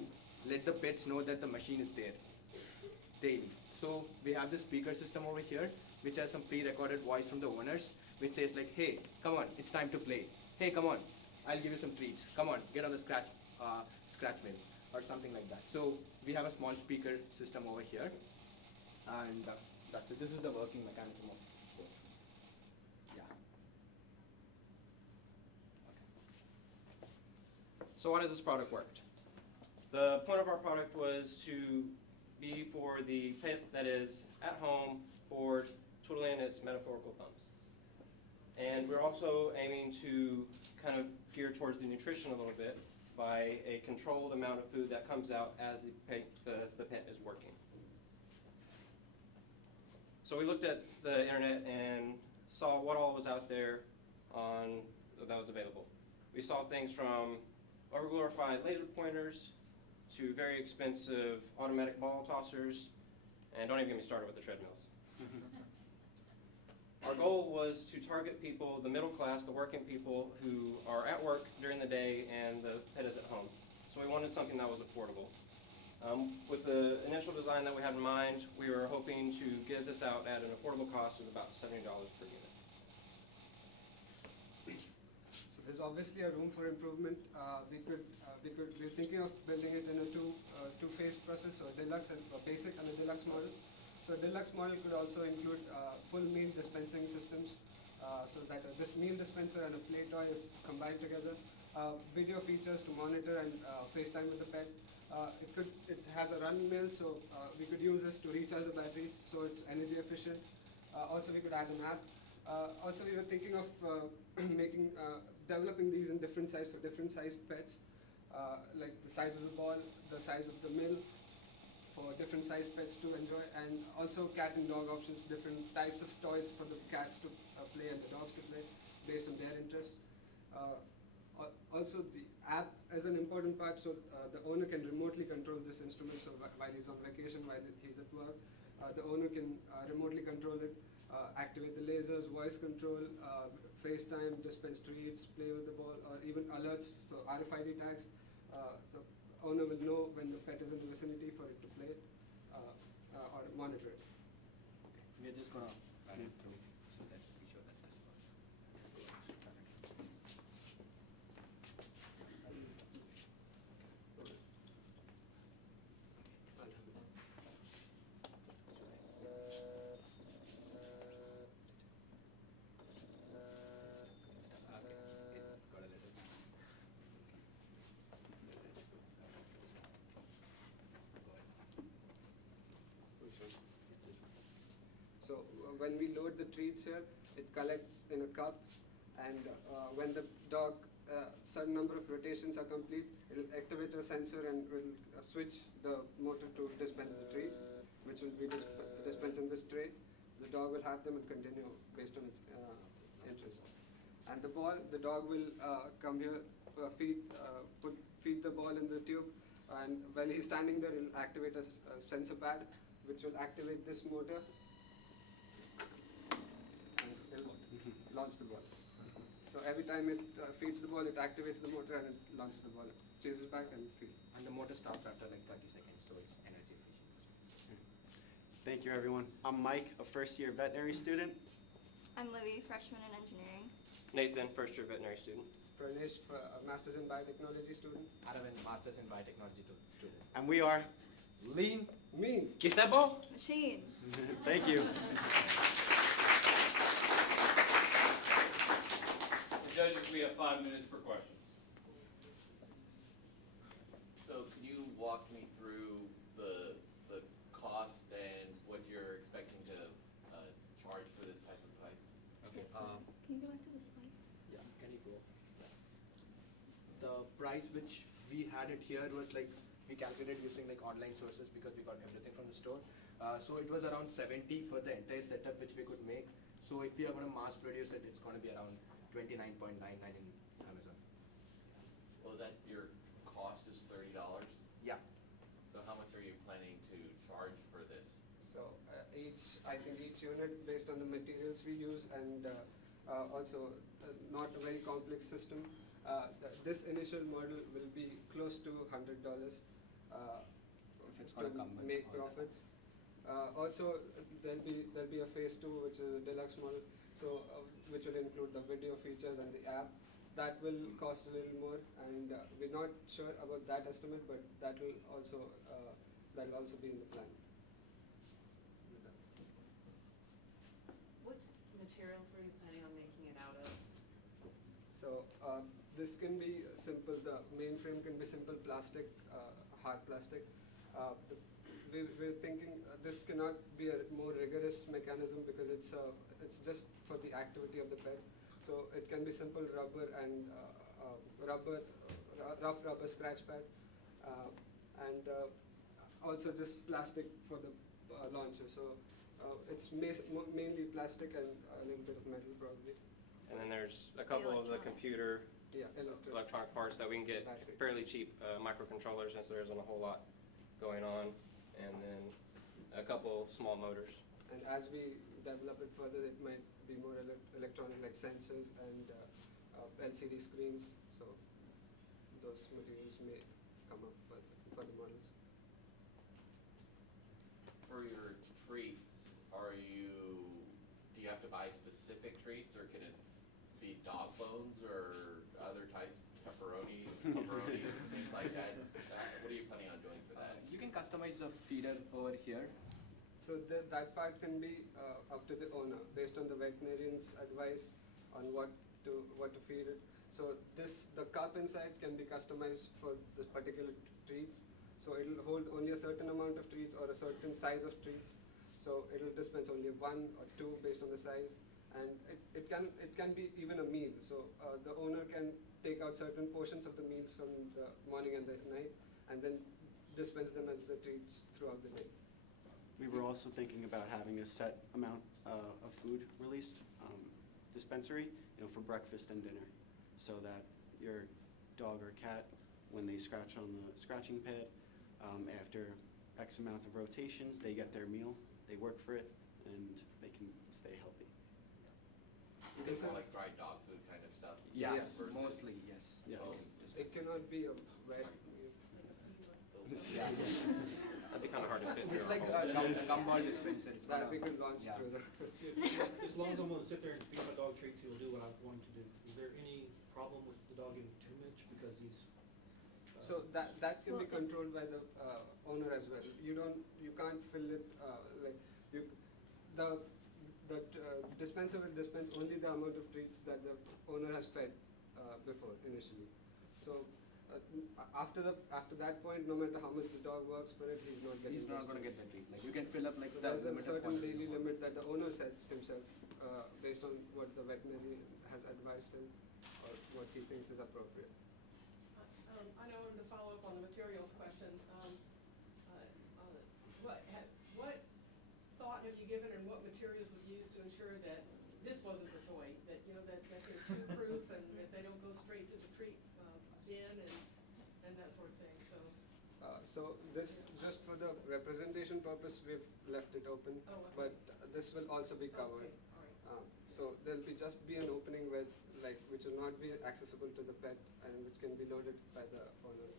let the pets know that the machine is there daily. So we have this speaker system over here, which has some pre-recorded voice from the owners, which says like, hey, come on, it's time to play. Hey, come on, I'll give you some treats. Come on, get on the scratch mill, or something like that. So we have a small speaker system over here, and that's it. This is the working mechanism of it. Yeah. So why does this product work? The point of our product was to be for the pet that is at home for twiddling its metaphorical thumbs. And we're also aiming to kind of gear towards the nutrition a little bit by a controlled amount of food that comes out as the pet is working. So we looked at the internet and saw what all was out there that was available. We saw things from overglorified laser pointers to very expensive automatic ball tossers, and don't even get me started with the treadmills. Our goal was to target people, the middle class, the working people who are at work during the day and the pet is at home. So we wanted something that was affordable. With the initial design that we had in mind, we were hoping to get this out at an affordable cost of about $70 per unit. So there's obviously a room for improvement. We're thinking of building it in a two-phase process, so a deluxe and a basic and a deluxe model. So a deluxe model could also include full meal dispensing systems, so that this meal dispenser and a play toy is combined together. Video features to monitor and FaceTime with the pet. It has a run mill, so we could use this to recharge the batteries, so it's energy efficient. Also, we could add an app. Also, we were thinking of developing these in different sizes for different sized pets, like the size of the ball, the size of the mill, for different size pets to enjoy, and also cat and dog options, different types of toys for the cats to play and the dogs to play based on their interests. Also, the app is an important part, so the owner can remotely control this instrument. So while he's on vacation, while he's at work, the owner can remotely control it, activate the lasers, voice control, FaceTime, dispense treats, play with the ball, or even alerts, so RFID tags. The owner will know when the pet is in the vicinity for it to play or monitor it. Okay. We're just going to run it through so that we show that this works. So when we load the treats here, it collects in a cup, and when the dog certain number of rotations are complete, it will activate a sensor and will switch the motor to dispense the treat, which will be dispensed in this tray. The dog will have them and continue based on its interest. And the ball, the dog will come here, feed the ball in the tube, and while he's standing there, it will activate a sensor pad, which will activate this motor. Launch the ball. So every time it feeds the ball, it activates the motor and it launches the ball. It chases back and feeds. And the motor stops after like 30 seconds, so it's energy efficient. Thank you, everyone. I'm Mike, a first-year veterinary student. I'm Livy, freshman in engineering. Nathan, first-year veterinary student. Pranesh, a master's in biotechnology student. Aravind, master's in biotechnology student. And we are Lean. Mean. Get that ball? Machine. Thank you. Judges, we have 5 minutes for questions. So can you walk me through the cost and what you're expecting to charge for this type of device? Okay. Can you go back to the slide? Yeah, can you go? The price which we had it here was like, we calculated using like online sources because we got everything from the store. So it was around 70 for the entire setup which we could make. So if we are going to mass produce it, it's going to be around $29.99 in Amazon. Well, that your cost is $30? Yeah. So how much are you planning to charge for this? So I think each unit based on the materials we use, and also not a very complex system. This initial model will be close to $100 if it's going to come with make all that. profits. Also, there'll be a phase 2, which is a deluxe model, so which will include the video features and the app. That will cost a little more, and we're not sure about that estimate, but that will also be in the plan. What materials were you planning on making it out of? So this can be simple. The mainframe can be simple plastic, hard plastic. We're thinking this cannot be a more rigorous mechanism because it's just for the activity of the pet. So it can be simple rubber and rough rubber scratch pad, and also just plastic for the launcher. So it's mainly plastic and a little bit of metal probably. And then there's a couple of the computer electronic parts that we can get fairly cheap, microcontrollers, since there isn't a whole lot going on, and then a couple small motors. And as we develop it further, it might be more electronic, like sensors and LCD screens. So those materials may come up for the models. For your treats, do you have to buy specific treats, or can it be dog bones or other types, pepperoni, and things like that? What are you planning on doing for that? You can customize the feeder over here. So that part can be up to the owner based on the veterinarian's advice on what to feed it. So the cup inside can be customized for the particular treats. So it will hold only a certain amount of treats or a certain size of treats. So it will dispense only 1 or 2 based on the size, and it can be even a meal. So the owner can take out certain portions of the meals from the morning and the night, and then dispense them as the treats throughout the day. We were also thinking about having a set amount of food released, dispensary, for breakfast and dinner, so that your dog or cat, when they scratch on the scratching pad, after X amount of rotations, they get their meal, they work for it, and they can stay healthy. It's more like dry dog food kind of stuff. Yes. versus Mostly, yes. Yes. It cannot be a wet. That'd be kind of hard to fit. It's through like our a whole- gumball dispenser. It's That gonna- we could launch yeah. through the. As long as I'm willing to sit there and feed my dog treats, he'll do what I want him to do. Is there any problem with the dog getting too much because he's? So that can be controlled by the owner as well. You can't fill it like the dispenser will dispense only the amount of treats that the owner has fed before initially. So after that point, no matter how much the dog works for it, he's not getting. He's not going to get the treat. Like you can fill up like So the there's a limited certain quantity daily you want. limit that the owner sets himself based on what the veterinary has advised him or what he thinks is appropriate. I know to follow up on the materials question, what thought have you given and what materials would you use to ensure that this wasn't a toy, that they're chew-proof and that they don't go straight to the treat bin and that sort of thing, so. So this, just for the representation purpose, we've left it open, Oh, okay. but this will also be covered. Okay, all right. So there'll be an opening which will not be accessible to the pet and which can be loaded by the owner.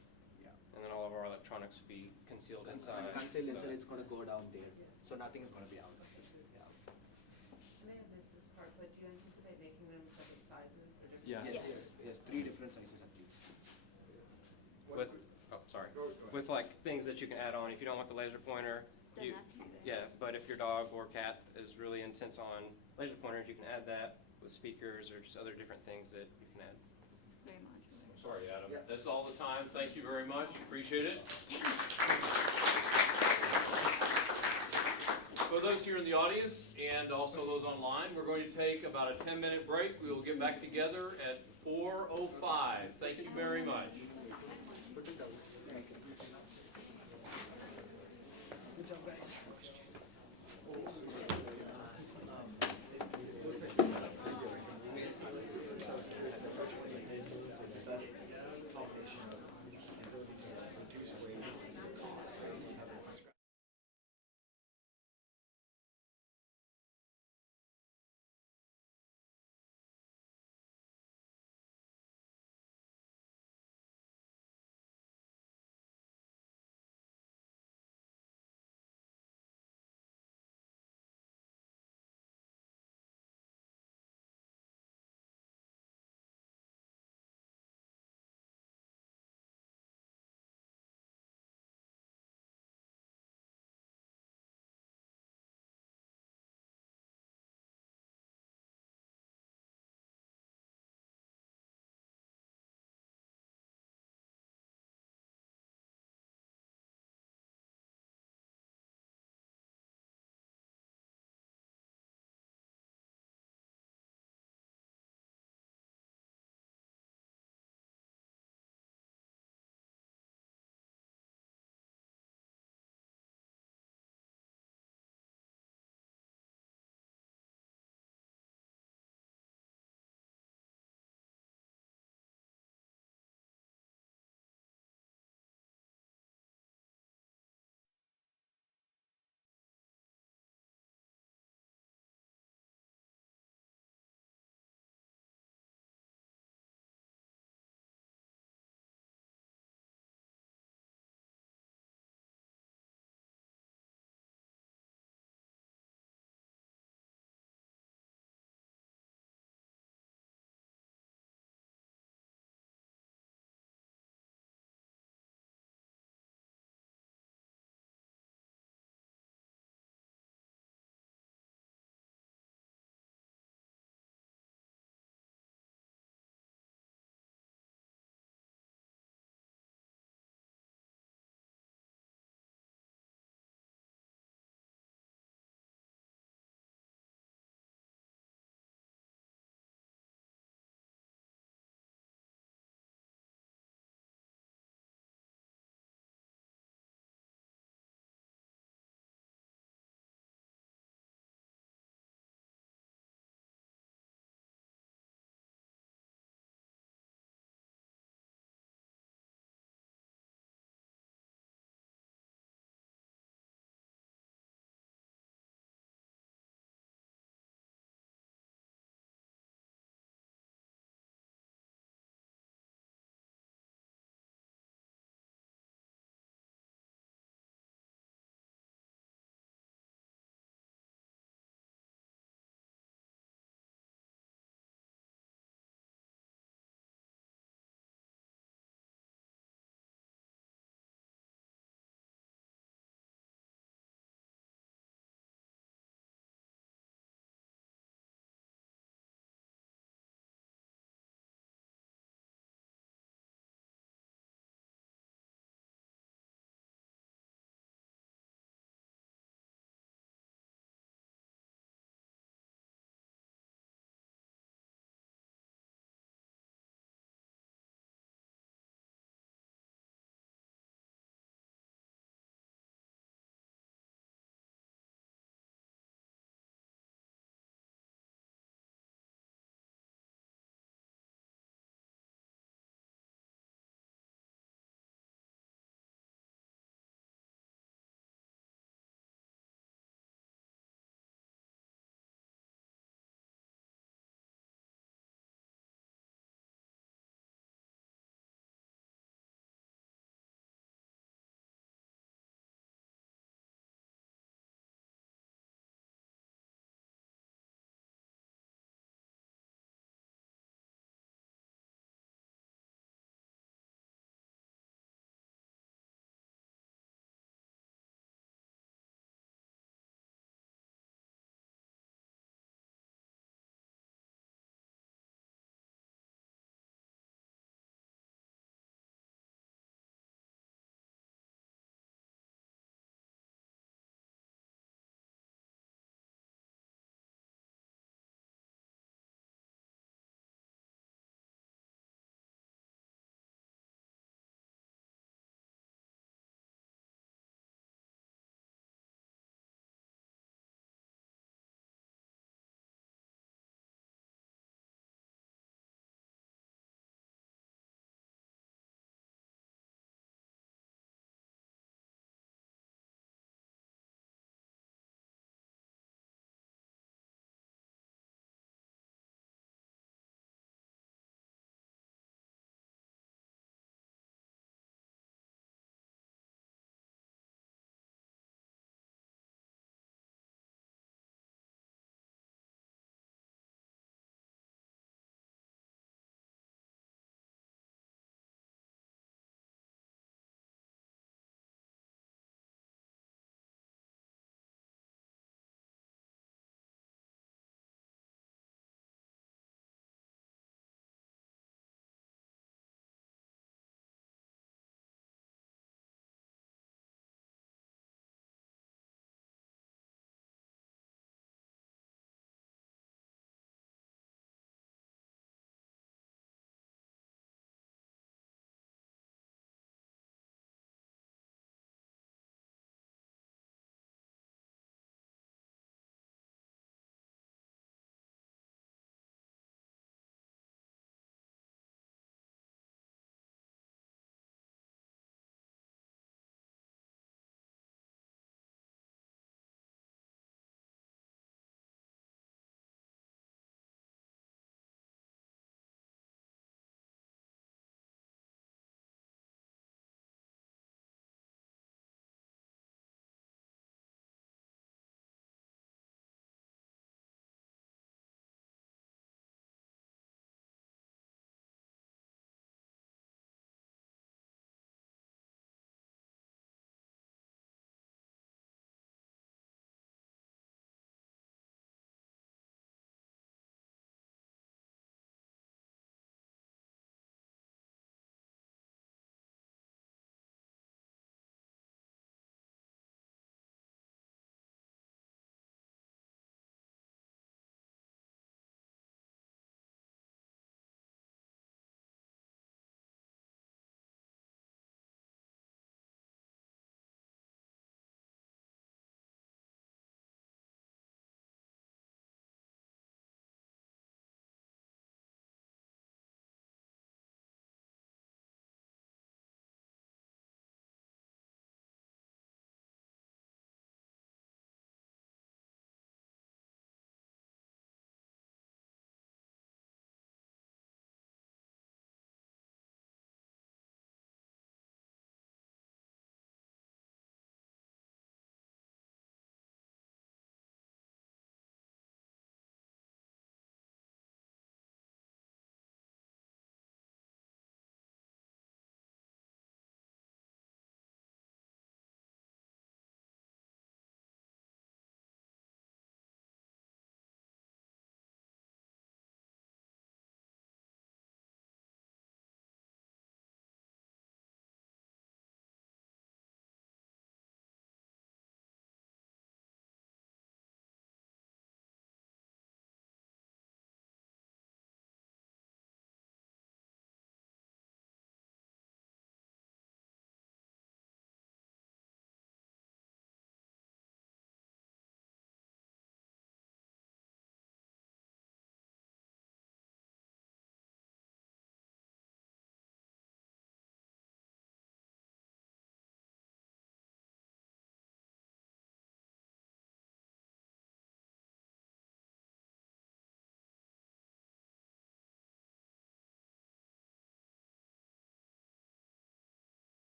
And then all of our electronics will be concealed inside. Concealed so- inside, it's going to go down there. So nothing is going to be out. Yeah. I may have missed this part, but do you anticipate making them separate sizes or different? Yes. Yes. 3 different sizes at least. With, with like things that you can add on. If you don't want the laser pointer, Doesn't you, have to be there. yeah, but if your dog or cat is really intense on laser pointers, you can add that with speakers or just other different things that you can add. Very modular. I'm sorry, Adam. That's all the time. Thank you very much. Appreciate it. For those here in the audience and also those online, we're going to take about a 10-minute break. We will get back together at 4:05. Thank you very much. Put it down. Good job, guys.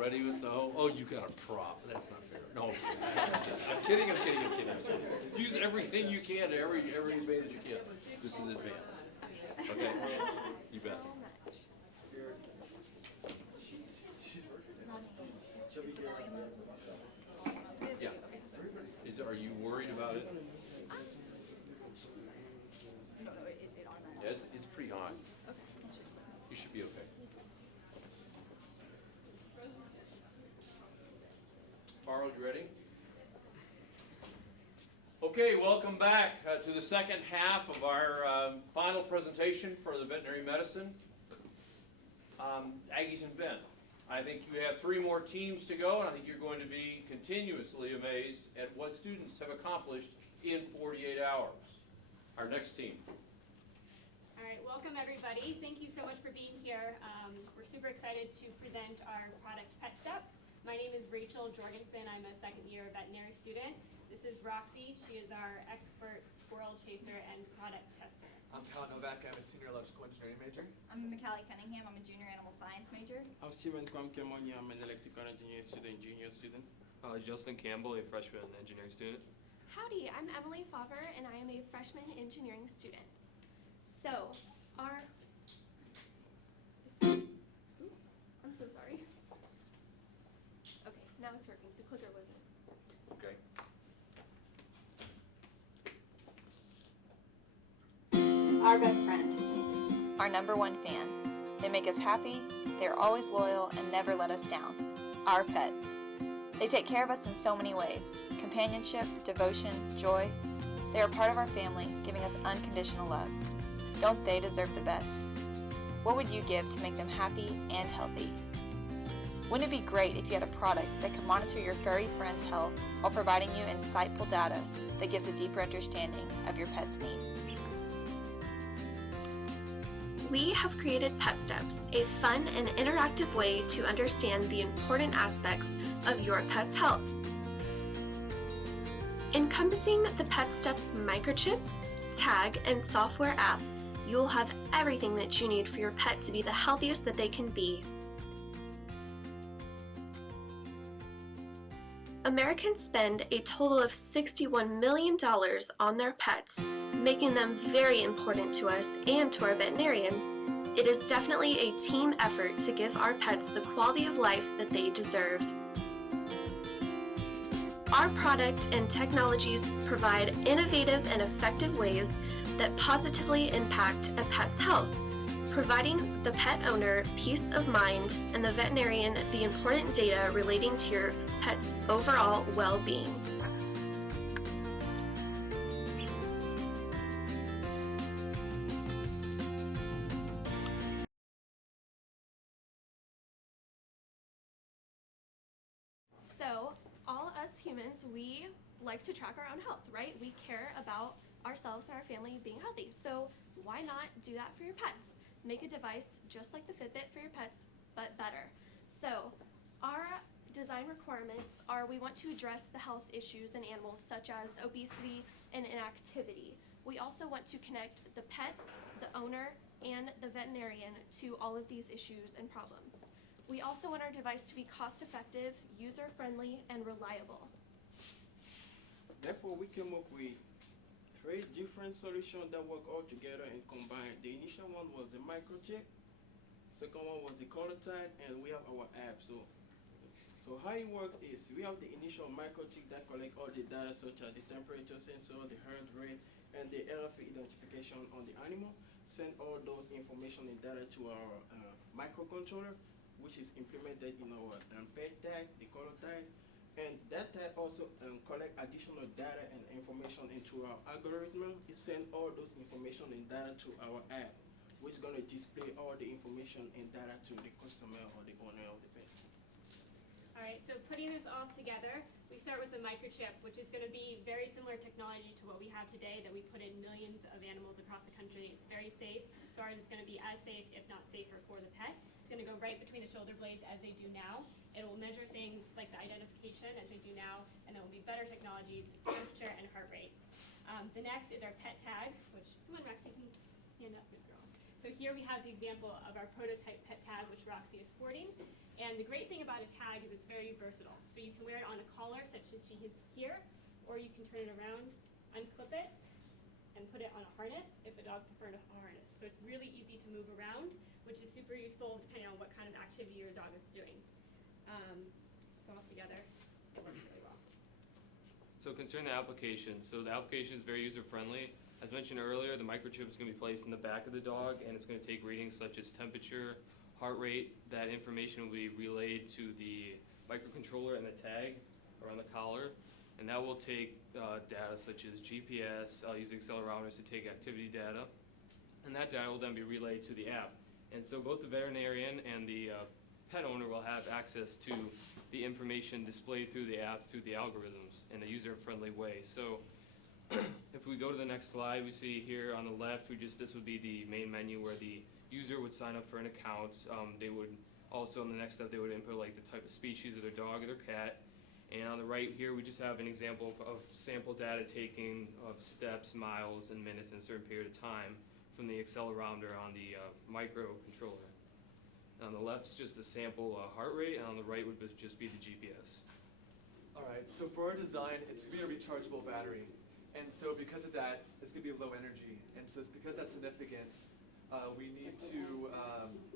Already with the whole, oh, you got a prop. That's not fair. No, I'm kidding. Use everything you can, every advantage you can. This is advanced. Okay, you bet. Yeah. Are you worried about it? Yeah, it's pretty high. You should be okay. Farrell, you ready? Okay, welcome back to the second half of our final presentation for the veterinary medicine. Aggies Invent. I think you have 3 more teams to go, and I think you're going to be continuously amazed at what students have accomplished in 48 hours. Our next team. All right, welcome everybody. Thank you so much for being here. We're super excited to present our product Pet Steps. My name is Rachel Jorgensen. I'm a second-year veterinary student. This is Roxy. She is our expert squirrel chaser and product tester. I'm Cal Novak. I'm a senior electrical engineering major. I'm Macallie Cunningham. I'm a junior animal science major. I'm Steven Kwamkemonia. I'm an electrical engineering student, junior student. Justin Campbell, a freshman engineering student. Howdy, I'm Emily Favre, and I am a freshman engineering student. So, I'm so sorry. Okay, now it's working. The clicker wasn't. Okay. Our best friend. Our #1 fan. They make us happy, they're always loyal, and never let us down. Our pet. They take care of us in so many ways. Companionship, devotion, joy. They are part of our family, giving us unconditional love. Don't they deserve the best? What would you give to make them happy and healthy? Wouldn't it be great if you had a product that could monitor your furry friend's health while providing you insightful data that gives a deeper understanding of your pet's needs? We have created Pet Steps, a fun and interactive way to understand the important aspects of your pet's health. Encompassing the Pet Steps microchip, tag, and software app, you will have everything that you need for your pet to be the healthiest that they can be. Americans spend a total of $61 million on their pets, making them very important to us and to our veterinarians. It is definitely a team effort to give our pets the quality of life that they deserve. Our product and technologies provide innovative and effective ways that positively impact a pet's health, providing the pet owner peace of mind and the veterinarian the important data relating to your pet's overall well-being. So, all us humans, we like to track our own health, right? We care about ourselves and our family being healthy. So, why not do that for your pets? Make a device just like the Fitbit for your pets, but better. So, our design requirements are we want to address the health issues in animals such as obesity and inactivity. We also want to connect the pet, the owner, and the veterinarian to all of these issues and problems. We also want our device to be cost-effective, user-friendly, and reliable. Therefore, we came up with 3 different solutions that work all together and combine. The initial one was a microchip, second one was a color tag, and we have our app. So how it works is we have the initial microchip that collects all the data such as the temperature sensor, the heart rate, and the RFID identification on the animal. Send all those information and data to our microcontroller, which is implemented in our pet tag, the color tag. And that tag also collect additional data and information into our algorithm. It sends all those information and data to our app, which is going to display all the information and data to the customer or the owner of the pet. All right, so putting this all together, we start with the microchip, which is going to be very similar technology to what we have today that we put in millions of animals across the country. It's very safe, so ours is going to be as safe, if not safer, for the pet. It's going to go right between the shoulder blades as they do now. It will measure things like the identification as they do now, and there will be better technology, temperature and heart rate. The next is our pet tag, which, come on Roxy, can you stand up, good girl. So here we have the example of our prototype pet tag, which Roxy is sporting. And the great thing about a tag is it's very versatile. So you can wear it on a collar, such as she has here, or you can turn it around, unclip it, and put it on a harness if a dog preferred a harness. So it's really easy to move around, which is super useful depending on what kind of activity your dog is doing. So altogether, it works really well. So concerning the application, so the application is very user-friendly. As mentioned earlier, the microchip is going to be placed in the back of the dog, and it's going to take readings such as temperature, heart rate. That information will be relayed to the microcontroller and the tag around the collar, and that will take data such as GPS, using accelerometers to take activity data, and that data will then be relayed to the app. And so both the veterinarian and the pet owner will have access to the information displayed through the app, through the algorithms, in a user-friendly way. So if we go to the next slide, we see here on the left, this would be the main menu where the user would sign up for an account. They would also, in the next step, they would input like the type of species of their dog or their cat. And on the right here, we just have an example of sample data taking of steps, miles, and minutes in a certain period of time from the accelerometer on the microcontroller. On the left is just the sample heart rate, and on the right would just be the GPS. Alright, so for our design, it's going to be a rechargeable battery. And so because of that, it's going to be low energy. And so it's because that's significant, we need to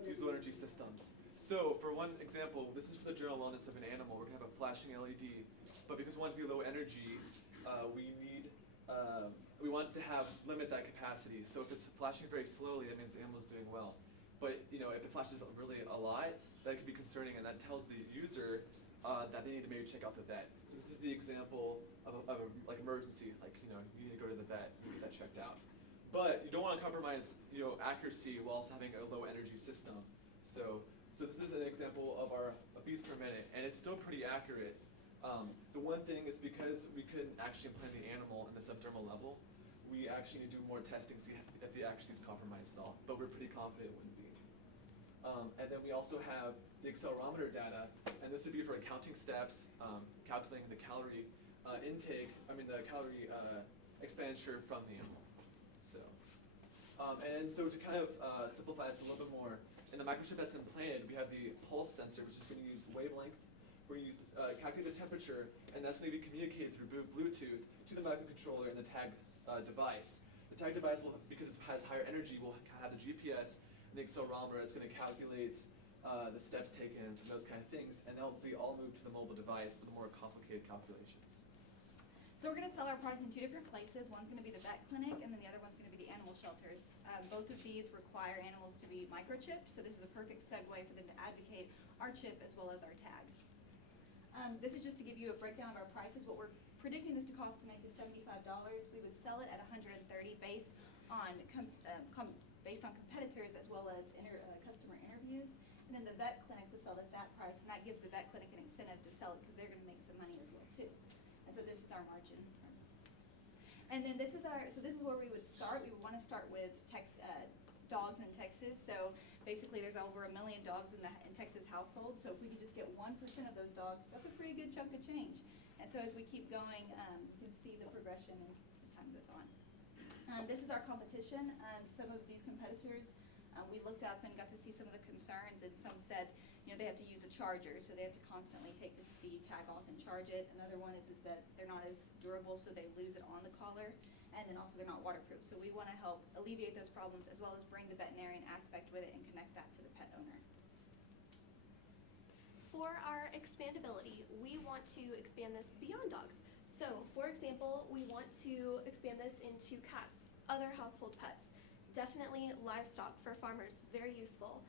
use low energy systems. So for one example, this is for the general wellness of an animal. We're going to have a flashing LED, but because we want it to be low energy, we want to limit that capacity. So if it's flashing very slowly, that means the animal's doing well. But if it flashes really a lot, that could be concerning, and that tells the user that they need to maybe check out the vet. So this is the example of a like emergency, like you need to go to the vet, you get that checked out. But you don't want to compromise accuracy while also having a low energy system. So this is an example of our beats per minute, and it's still pretty accurate. The one thing is because we couldn't actually implant the animal in the subdermal level, we actually need to do more testing to see if the accuracy is compromised at all. But we're pretty confident it wouldn't be. And then we also have the accelerometer data, and this would be for counting steps, calculating the calorie the calorie expenditure from the animal. And so to kind of simplify this a little bit more, in the microchip that's implanted, we have the pulse sensor, which is going to use wavelength. We're going to calculate the temperature, and that's going to be communicated through Bluetooth to the microcontroller and the tag device. The tag device, because it has higher energy, will have the GPS and the accelerometer. It's going to calculate the steps taken and those kind of things, and they'll be all moved to the mobile device for the more complicated calculations. So we're going to sell our product in two different places. One's going to be the vet clinic, and then the other one's going to be the animal shelters. Both of these require animals to be microchipped, so this is a perfect segue for them to advocate our chip as well as our tag. This is just to give you a breakdown of our prices. What we're predicting this to cost to make is $75. We would sell it at $130 based on competitors as well as customer interviews. And then the vet clinic will sell it at that price, and that gives the vet clinic an incentive to sell it because they're going to make some money as well too. And so this is our margin. And then this is where we would start. We would want to start with dogs in Texas. So basically there's over 1 million dogs in Texas households. So if we could just get 1% of those dogs, that's a pretty good chunk of change. And so as we keep going, you can see the progression as time goes on. This is our competition. Some of these competitors, we looked up and got to see some of the concerns, and some said, they have to use a charger, so they have to constantly take the tag off and charge it. Another one is that they're not as durable, so they lose it on the collar, and then also they're not waterproof. So we want to help alleviate those problems as well as bring the veterinarian aspect with it and connect that to the pet owner. For our expandability, we want to expand this beyond dogs. So, for example, we want to expand this into cats, other household pets, definitely livestock for farmers, very useful.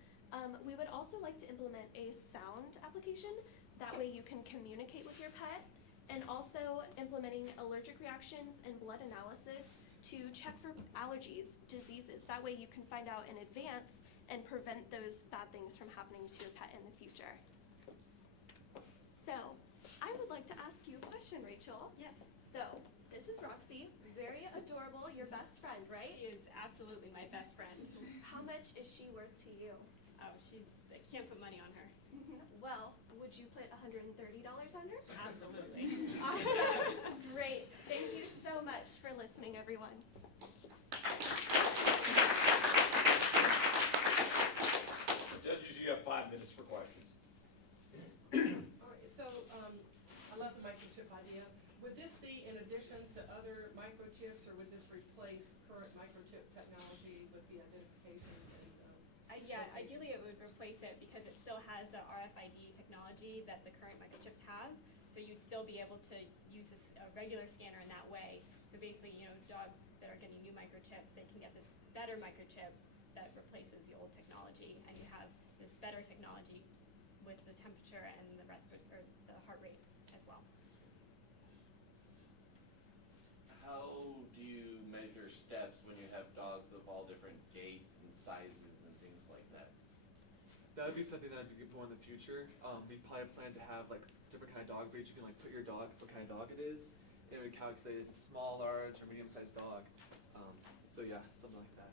We would also like to implement a sound application. That way you can communicate with your pet, and also implementing allergic reactions and blood analysis to check for allergies, diseases. That way you can find out in advance and prevent those bad things from happening to your pet in the future. So, I would like to ask you a question, Rachel. Yes. So, this is Roxy, very adorable, your best friend, right? She is absolutely my best friend. How much is she worth to you? Oh, I can't put money on her. Well, would you put $130 on her? Absolutely. Awesome. Great. Thank you so much for listening, everyone. Judges, you have 5 minutes for questions. addition to other microchips, or would this replace current microchip technology with the identification and, Yeah, ideally it would replace it because it still has the RFID technology that the current microchips have. So you'd still be able to use a regular scanner in that way. So basically, dogs that are getting new microchips, they can get this better microchip that replaces the old technology, and you have this better technology with the temperature and the the heart rate as well. How do you measure steps when you have dogs of all different gaits and sizes and things like that? That would be something that would be more in the future. We probably plan to have like different kind of dog breeds. You can like put your dog, what kind of dog it is, and it would calculate if it's small, large, or medium-sized dog. So yeah, something like that.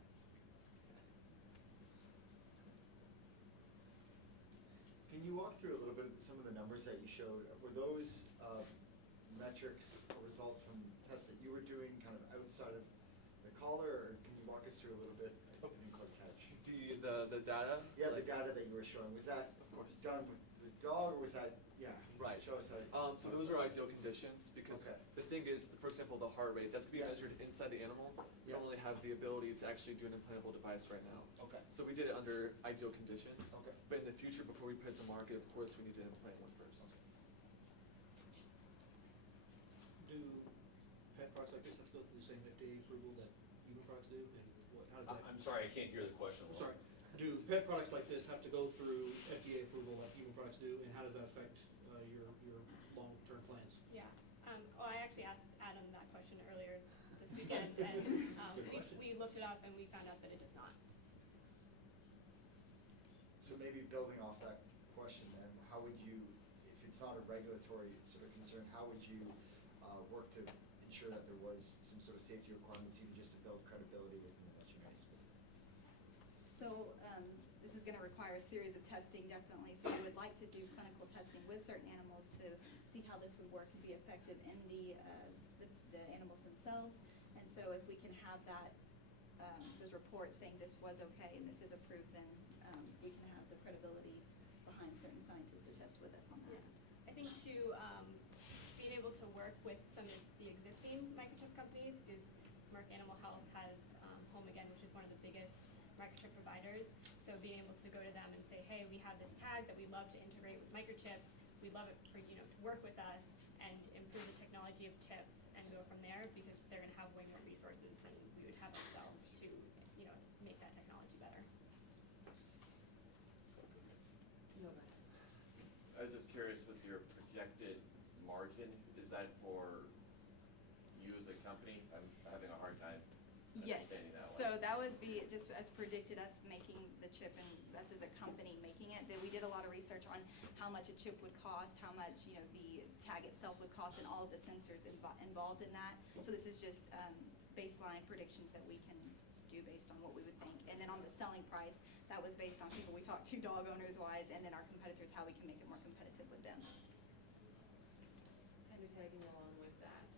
Can you walk through a little bit of some of the numbers that you showed? Were those metrics or results from tests that you were doing kind of outside of the collar, or can you walk us through a little bit? I didn't quite catch. The data? Yeah, like, the data that you were showing, was that of course done with the dog, or was that, yeah? Right. Show us how. So those are ideal conditions because the thing is, for example, the heart rate, that's going to be measured inside the animal. We don't really have the ability to actually do an implantable device right now. Okay. So we did it under ideal conditions. Okay. But in the future, before we put it to market, of course, we need to implant one first. Do pet products like this have to go through the same FDA approval that human products do? And how does that? I'm sorry, I can't hear the question. I'm sorry. Do pet products like this have to go through FDA approval like human products do, and how does that affect your long-term plans? Yeah. Well, I actually asked Adam that question earlier this weekend, and we looked it up and we found out that it does not. So maybe building off that question then, how would you, if it's not a regulatory sort of concern, how would you work to ensure that there was some sort of safety requirements, even just to build credibility within the veterinary space? So this is going to require a series of testing, definitely. So we would like to do clinical testing with certain animals to see how this would work and be effective in the animals themselves. And so if we can have that, those reports saying this was okay and this is approved, then we can have the credibility behind certain scientists to test with us on that. I think too, being able to work with some of the existing microchip companies, because Merck Animal Health has Home Again, which is one of the biggest microchip providers. So being able to go to them and say, hey, we have this tag that we'd love to integrate with microchips. We'd love it for to work with us and improve the technology of chips and go from there, because they're going to have way more resources than we would have ourselves to make that technology better. I was just curious with your projected margin, is that for you as a company? I'm having a hard time Yes, understanding that one. so that would be just as predicted, us making the chip and us as a company making it. Then we did a lot of research on how much a chip would cost, how much the tag itself would cost, and all of the sensors involved in that. So this is just baseline predictions that we can do based on what we would think. And then on the selling price, that was based on people we talked to, dog owners wise, and then our competitors, how we can make it more competitive with them. Kind of tagging along with that,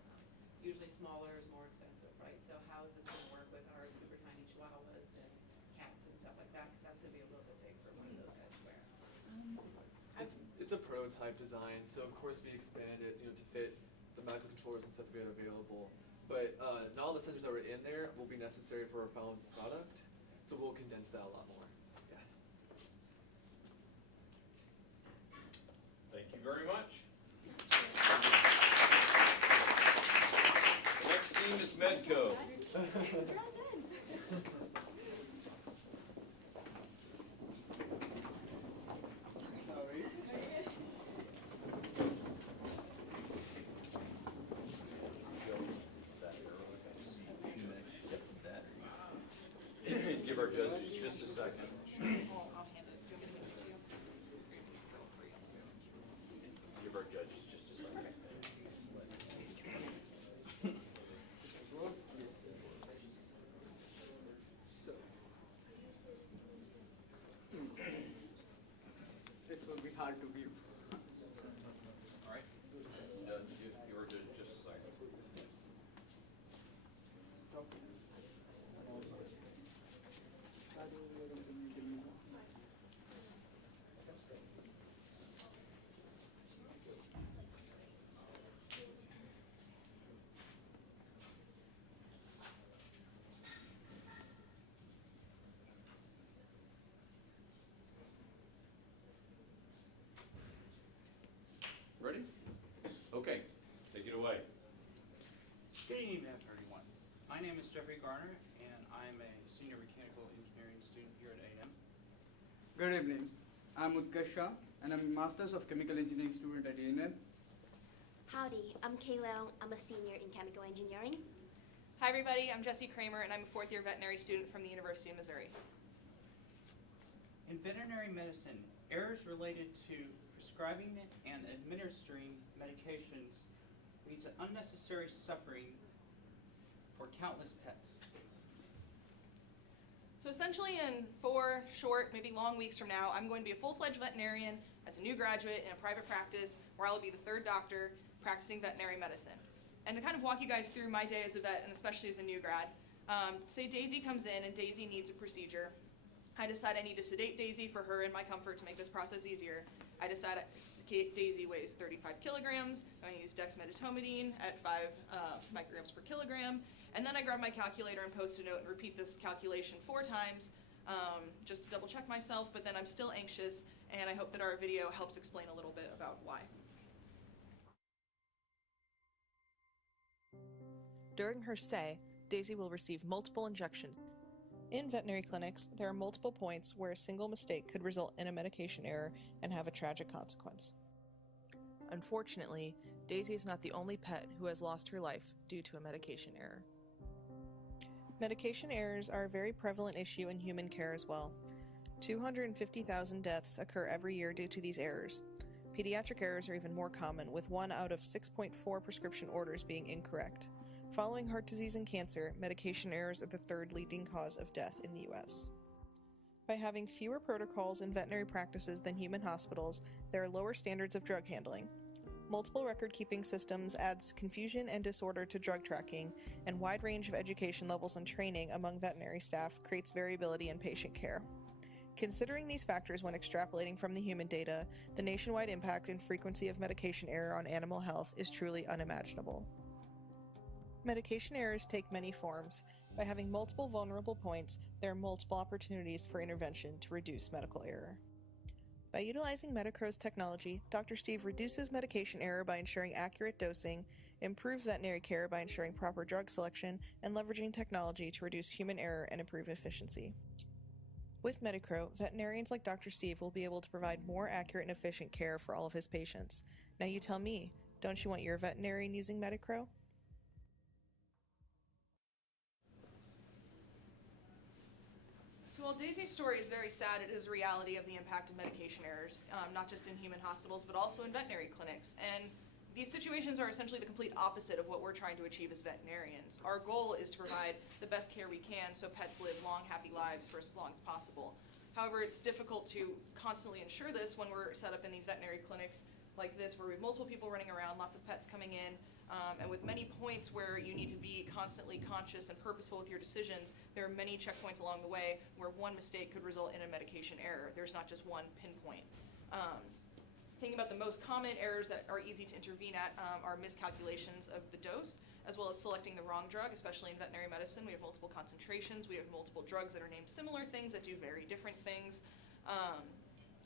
usually smaller is more expensive, right? So how is this gonna work with our super tiny chihuahuas and cats and stuff like that? Because that's gonna be a little bit big for one of those guys to wear. It's a prototype design, so of course we expanded it, to fit the medical controllers and stuff we have available. But not all the sensors that were in there will be necessary for our final product, so we'll condense that a lot more. Yeah. Thank you very much. The next team is Medco. Give our judges just a second. I'll hand it. You'll get a minute too. Give our judges just a second. 31. My name is Jeffrey Garner, and I'm a senior mechanical engineering student here at A&M. Good evening. I'm Utkarsh Shah, and I'm a Masters of Chemical Engineering student at A&M. Howdy, I'm Kay Leung. I'm a senior in chemical engineering. Hi everybody, I'm Jessie Kramer and I'm a fourth year veterinary student from the University of Missouri. In veterinary medicine, errors related to prescribing and administering medications lead to unnecessary suffering for countless pets. So essentially in 4 short, maybe long weeks from now, I'm going to be a full-fledged veterinarian as a new graduate in a private practice where I will be the 3rd doctor practicing veterinary medicine. And to kind of walk you guys through my day as a vet, and especially as a new grad, say Daisy comes in and Daisy needs a procedure. I decide I need to sedate Daisy for her and my comfort to make this process easier. I decide Daisy weighs 35 kilograms. I'm going to use dexmedetomidine at 5 micrograms per kilogram. And then I grab my calculator and post a note and repeat this calculation 4 times just to double check myself, but then I'm still anxious, and I hope that our video helps explain a little bit about why. During her stay, Daisy will receive multiple injections. In veterinary clinics, there are multiple points where a single mistake could result in a medication error and have a tragic consequence. Unfortunately, Daisy is not the only pet who has lost her life due to a medication error. Medication errors are a very prevalent issue in human care as well. 250,000 deaths occur every year due to these errors. Pediatric errors are even more common, with 1 out of 6.4 prescription orders being incorrect. Following heart disease and cancer, medication errors are the 3rd leading cause of death in the U.S. By having fewer protocols in veterinary practices than human hospitals, there are lower standards of drug handling. Multiple record-keeping systems adds confusion and disorder to drug tracking, and wide range of education levels and training among veterinary staff creates variability in patient care. Considering these factors when extrapolating from the human data, the nationwide impact and frequency of medication error on animal health is truly unimaginable. Medication errors take many forms. By having multiple vulnerable points, there are multiple opportunities for intervention to reduce medical error. By utilizing Medco's technology, Dr. Steve reduces medication error by ensuring accurate dosing, improves veterinary care by ensuring proper drug selection, and leveraging technology to reduce human error and improve efficiency. With Medco, veterinarians like Dr. Steve will be able to provide more accurate and efficient care for all of his patients. Now you tell me, don't you want your veterinarian using Medco? So while Daisy's story is very sad, it is a reality of the impact of medication errors, not just in human hospitals, but also in veterinary clinics. And these situations are essentially the complete opposite of what we're trying to achieve as veterinarians. Our goal is to provide the best care we can so pets live long, happy lives for as long as possible. However, it's difficult to constantly ensure this when we're set up in these veterinary clinics like this, where we have multiple people running around, lots of pets coming in, and with many points where you need to be constantly conscious and purposeful with your decisions. There are many checkpoints along the way where one mistake could result in a medication error. There's not just one pinpoint. Thinking about the most common errors that are easy to intervene at are miscalculations of the dose, as well as selecting the wrong drug, especially in veterinary medicine. We have multiple concentrations, we have multiple drugs that are named similar things that do very different things.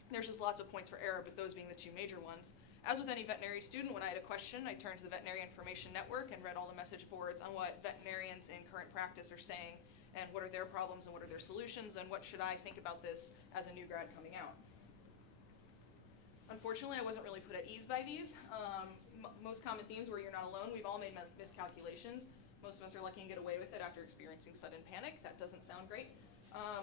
There's just lots of points for error, but those being the 2 major ones. As with any veterinary student, when I had a question, I turned to the Veterinary Information Network and read all the message boards on what veterinarians in current practice are saying, and what are their problems and what are their solutions, and what should I think about this as a new grad coming out. Unfortunately, I wasn't really put at ease by these. Most common themes were you're not alone. We've all made miscalculations. Most of us are lucky and get away with it after experiencing sudden panic. That doesn't sound great.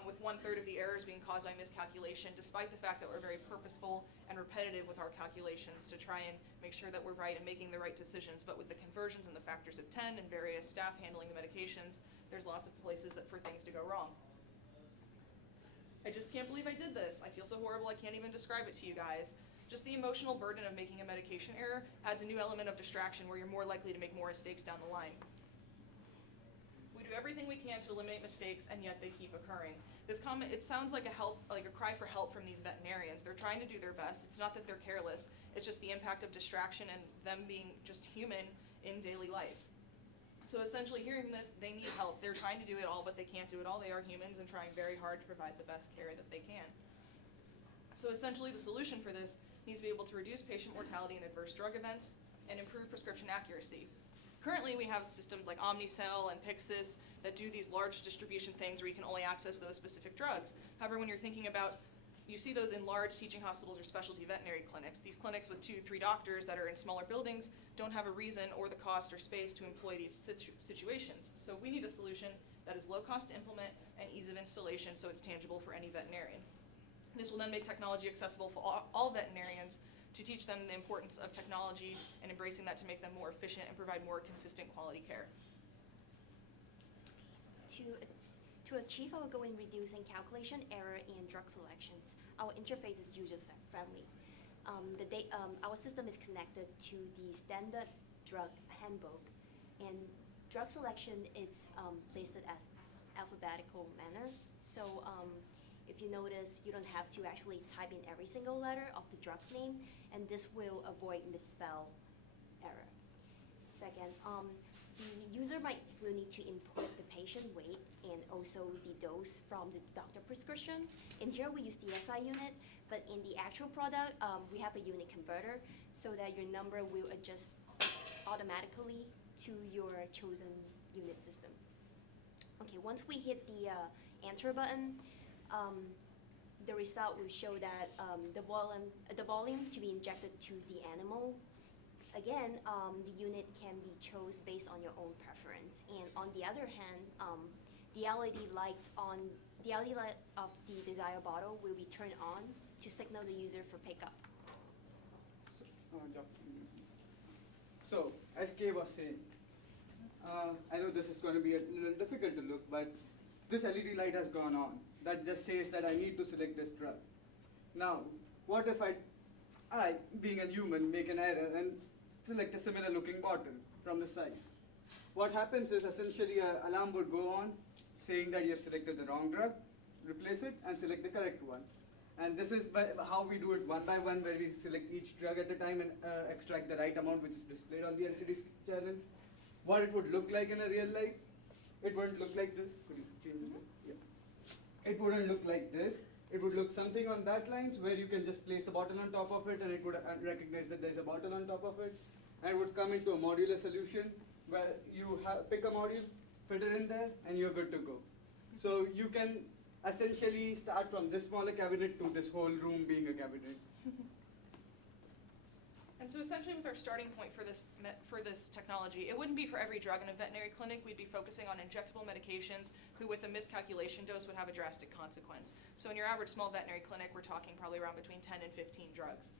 With 1/3 of the errors being caused by miscalculation, despite the fact that we're very purposeful and repetitive with our calculations to try and make sure that we're right and making the right decisions. But with the conversions and the factors of 10 and various staff handling the medications, there's lots of places for things to go wrong. I just can't believe I did this. I feel so horrible I can't even describe it to you guys. Just the emotional burden of making a medication error adds a new element of distraction where you're more likely to make more mistakes down the line. We do everything we can to eliminate mistakes, and yet they keep occurring. This comment, it sounds like a cry for help from these veterinarians. They're trying to do their best. It's not that they're careless. It's just the impact of distraction and them being just human in daily life. So essentially hearing this, they need help. They're trying to do it all, but they can't do it all. They are humans and trying very hard to provide the best care that they can. So essentially the solution for this needs to be able to reduce patient mortality and adverse drug events and improve prescription accuracy. Currently, we have systems like Omnicell and Pyxis that do these large distribution things where you can only access those specific drugs. However, when you're thinking about, you see those in large teaching hospitals or specialty veterinary clinics. These clinics with 2-3 doctors that are in smaller buildings don't have a reason or the cost or space to employ these situations. So we need a solution that is low cost to implement and ease of installation so it's tangible for any veterinarian. This will then make technology accessible for all veterinarians to teach them the importance of technology and embracing that to make them more efficient and provide more consistent quality care. To achieve our goal in reducing calculation error and drug selections, our interface is user-friendly. Our system is connected to the standard drug handbook, and drug selection is listed as alphabetical manner. So if you notice, you don't have to actually type in every single letter of the drug name, and this will avoid misspell error. Second, the user will need to input the patient weight and also the dose from the doctor prescription. In here we use the SI unit, but in the actual product, we have a unit converter so that your number will adjust automatically to your chosen unit system. Okay, once we hit the enter button, the result will show that the volume to be injected to the animal. Again, the unit can be chosen based on your own preference. And on the other hand, the LED light of the desired bottle will be turned on to signal the user for pickup. So, as Kay was saying, I know this is going to be a little difficult to look, but this LED light has gone on. That just says that I need to select this drug. Now, what if I, being a human, make an error and select a similar looking bottle from the side? What happens is essentially an alarm would go on saying that you have selected the wrong drug, replace it and select the correct one. And this is how we do it one by one, where we select each drug at a time and extract the right amount which is displayed on the LCD channel. What it would look like in a real life, it wouldn't look like this. Could you change this? Yeah. It wouldn't look like this. It would look something on that lines where you can just place the bottle on top of it and it would recognize that there's a bottle on top of it. And it would come into a modular solution where you pick a module, fit it in there, and you're good to go. So you can essentially start from this smaller cabinet to this whole room being a cabinet. And so essentially with our starting point for this technology, it wouldn't be for every drug in a veterinary clinic. We'd be focusing on injectable medications who with a miscalculation dose would have a drastic consequence. So in your average small veterinary clinic, we're talking probably around between 10 and 15 drugs.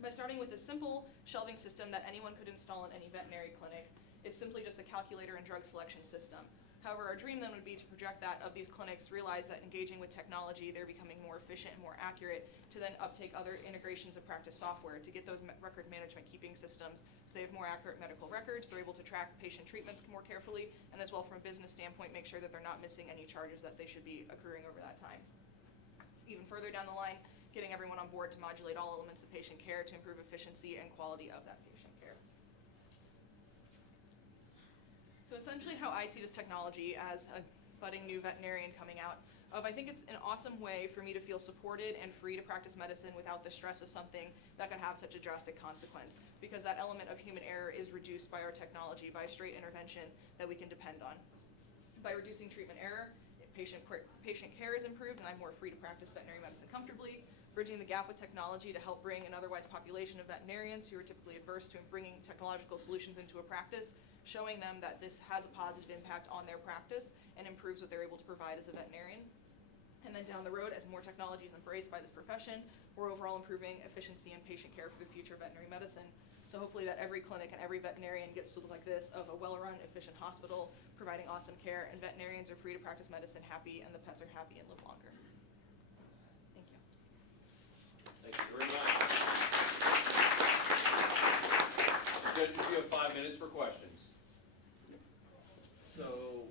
By starting with a simple shelving system that anyone could install in any veterinary clinic, it's simply just a calculator and drug selection system. However, our dream then would be to project that of these clinics, realize that engaging with technology, they're becoming more efficient and more accurate, to then uptake other integrations of practice software to get those record management keeping systems so they have more accurate medical records, they're able to track patient treatments more carefully, and as well from a business standpoint, make sure that they're not missing any charges that they should be accruing over that time. Even further down the line, getting everyone on board to modulate all elements of patient care to improve efficiency and quality of that patient care. So essentially how I see this technology as a budding new veterinarian coming out of, I think it's an awesome way for me to feel supported and free to practice medicine without the stress of something that could have such a drastic consequence, because that element of human error is reduced by our technology, by a straight intervention that we can depend on. By reducing treatment error, patient care is improved and I'm more free to practice veterinary medicine comfortably, bridging the gap with technology to help bring an otherwise population of veterinarians who are typically adverse to bringing technological solutions into a practice, showing them that this has a positive impact on their practice and improves what they're able to provide as a veterinarian. And then down the road, as more technology is embraced by this profession, we're overall improving efficiency and patient care for the future of veterinary medicine. So hopefully that every clinic and every veterinarian gets to look like this, of a well-run, efficient hospital, providing awesome care, and veterinarians are free to practice medicine happy, and the pets are happy and live longer. Thank you. Thank you very much. Judges, you have 5 minutes for questions. So,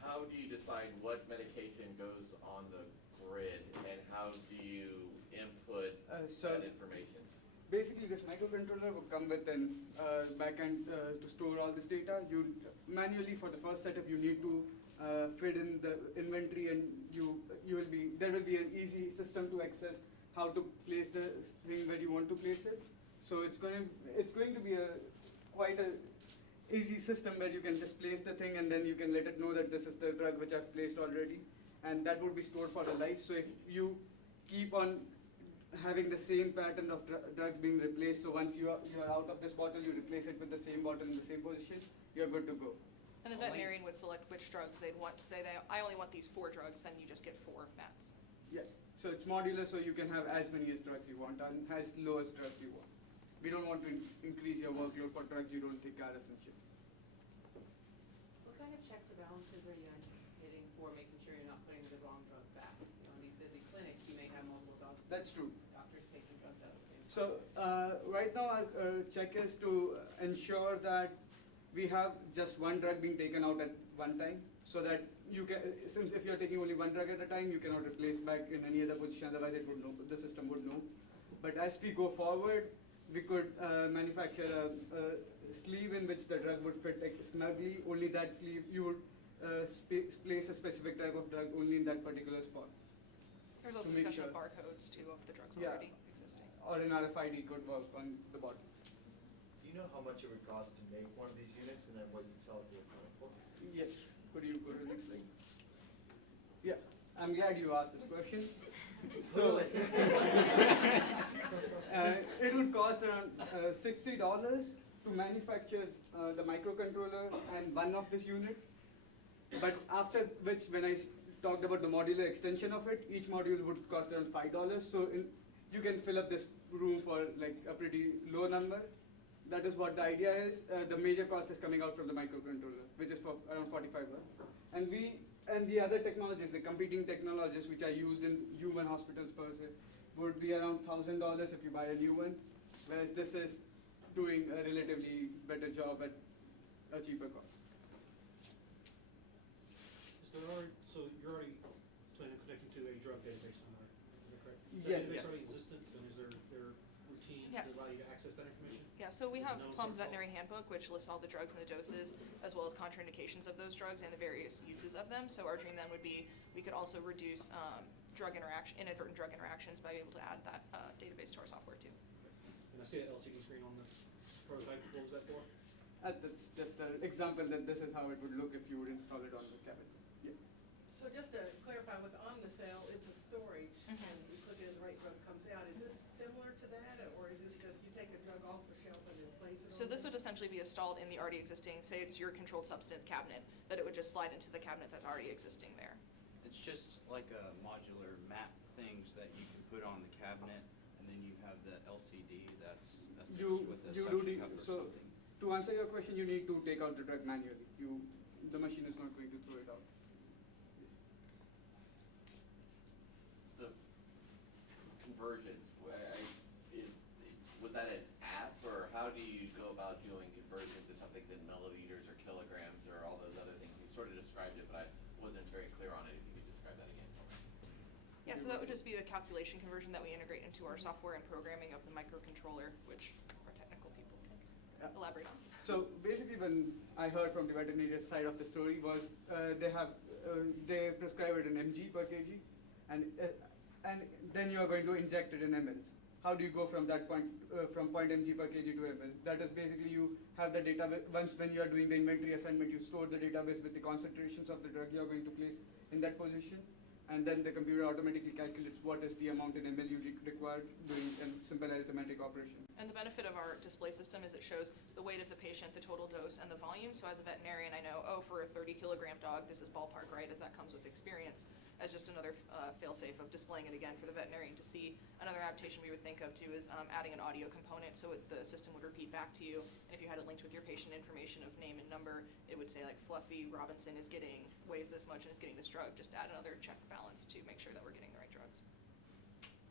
how do you decide what medication goes on the grid, and how do you input that information? Basically, this microcontroller will come with an backend to store all this data. You manually, for the first setup, you need to feed in the inventory, and there will be an easy system to access how to place the thing where you want to place it. So it's going to be quite a easy system where you can just place the thing and then you can let it know that this is the drug which I've placed already, and that would be stored for the life. So if you keep on having the same pattern of drugs being replaced, so once you are out of this bottle, you replace it with the same bottle in the same position, you're good to go. And the veterinarian would select which drugs they'd want. Say I only want these 4 drugs, then you just get 4 mats. Yeah, so it's modular, so you can have as many as drugs you want and as low as drugs you want. We don't want to increase your workload for drugs you don't think are essential. What kind of checks or balances are you anticipating for making sure you're not putting the wrong drug back? You know, in these busy clinics, you may have multiple dogs. That's true. Doctors taking drugs out at the same time. So right now our check is to ensure that we have just one drug being taken out at one time, so that you can, since if you're taking only one drug at a time, you cannot replace back in any other position, otherwise it would know, the system would know. But as we go forward, we could manufacture a sleeve in which the drug would fit like snugly. Only that sleeve, you would place a specific type of drug only in that particular spot. There's also discussion of barcodes too of the drugs already existing. Or an RFID could work on the bottles. Do you know how much it would cost to make one of these units and then what you'd sell it to the clinic for? Yes. Could you explain? Yeah, I'm glad you asked this question. So, it would cost around $60 to manufacture the microcontroller and one of this unit. But after which, when I talked about the modular extension of it, each module would cost around $5. So you can fill up this room for like a pretty low number. That is what the idea is. The major cost is coming out from the microcontroller, which is for around $45. And the other technologies, the competing technologies which are used in human hospitals per se, would be around $1,000 if you buy a new one, whereas this is doing a relatively better job at a cheaper cost. So you're already planning on connecting to a drug database somewhere, is that correct? Is Yes. that database already existent, and is there routines Yes. to allow you to access that information? Yeah, so we have No Plum's protocol. Veterinary Handbook, which lists all the drugs and the doses, as well as contraindications of those drugs and the various uses of them. So our dream then would be, we could also reduce inadvertent drug interactions by being able to add that database to our software too. And I see that LCD screen on the prototype, what was that for? That's just an example that this is how it would look if you would install it on the cabinet. Yeah. So just to clarify, with Omnicell, it's a storage, and you click it and the right drug comes out. Is this similar to that, or is this just you take a drug off the shelf and then place it on? So this would essentially be installed in the already existing, say it's your controlled substance cabinet, that it would just slide into the cabinet that's already existing there. It's just like a modular map things that you can put on the cabinet, and then you have the LCD that's affixed with a suction cup or something. To answer your question, you need to take out the drug manually. The machine is not going to throw it out. So, conversions, was that an app, or how do you go about doing conversions if something's in milliliters or kilograms or all those other things? You sort of described it, but I wasn't very clear on it. If you could describe that again for me. Yeah, so that would just be the calculation conversion that we integrate into our software and programming of the microcontroller, which our technical people can elaborate on. So basically, when I heard from the veterinarian side of the story was they prescribe it in mg per kg, and then you are going to inject it in mLs. How do you go from that point, from point mg per kg to ml? That is basically you have the data, once when you are doing the inventory assignment, you store the database with the concentrations of the drug you are going to place in that position, and then the computer automatically calculates what is the amount in ml you require doing a simple arithmetic operation. And the benefit of our display system is it shows the weight of the patient, the total dose, and the volume. So as a veterinarian, I know, for a 30-kilogram dog, this is ballpark right, as that comes with experience, as just another fail-safe of displaying it again for the veterinarian to see. Another adaptation we would think of, too, is adding an audio component so the system would repeat back to you. And if you had it linked with your patient information of name and number, it would say, like, Fluffy Robinson weighs this much and is getting this drug. Just add another check balance to make sure that we're getting the right drugs.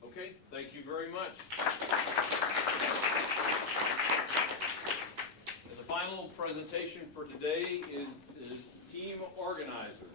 Okay, thank you very much. And the final presentation for today is team organizers.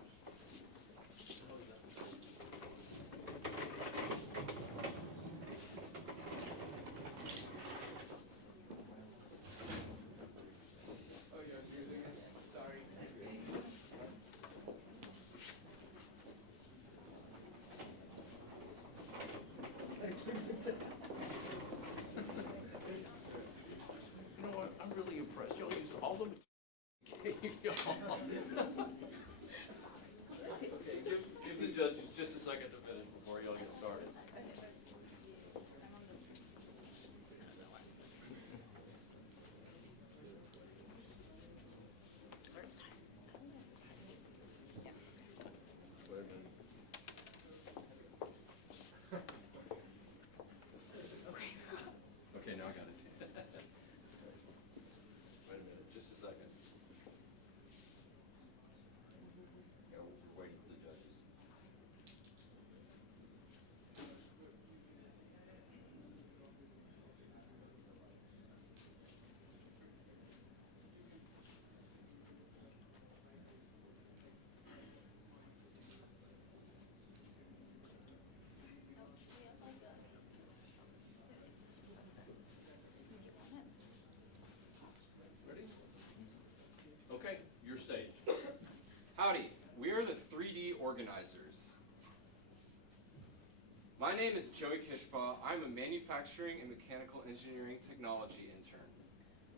organizers. My name is Joey Kishpa. I'm a manufacturing and mechanical engineering technology intern.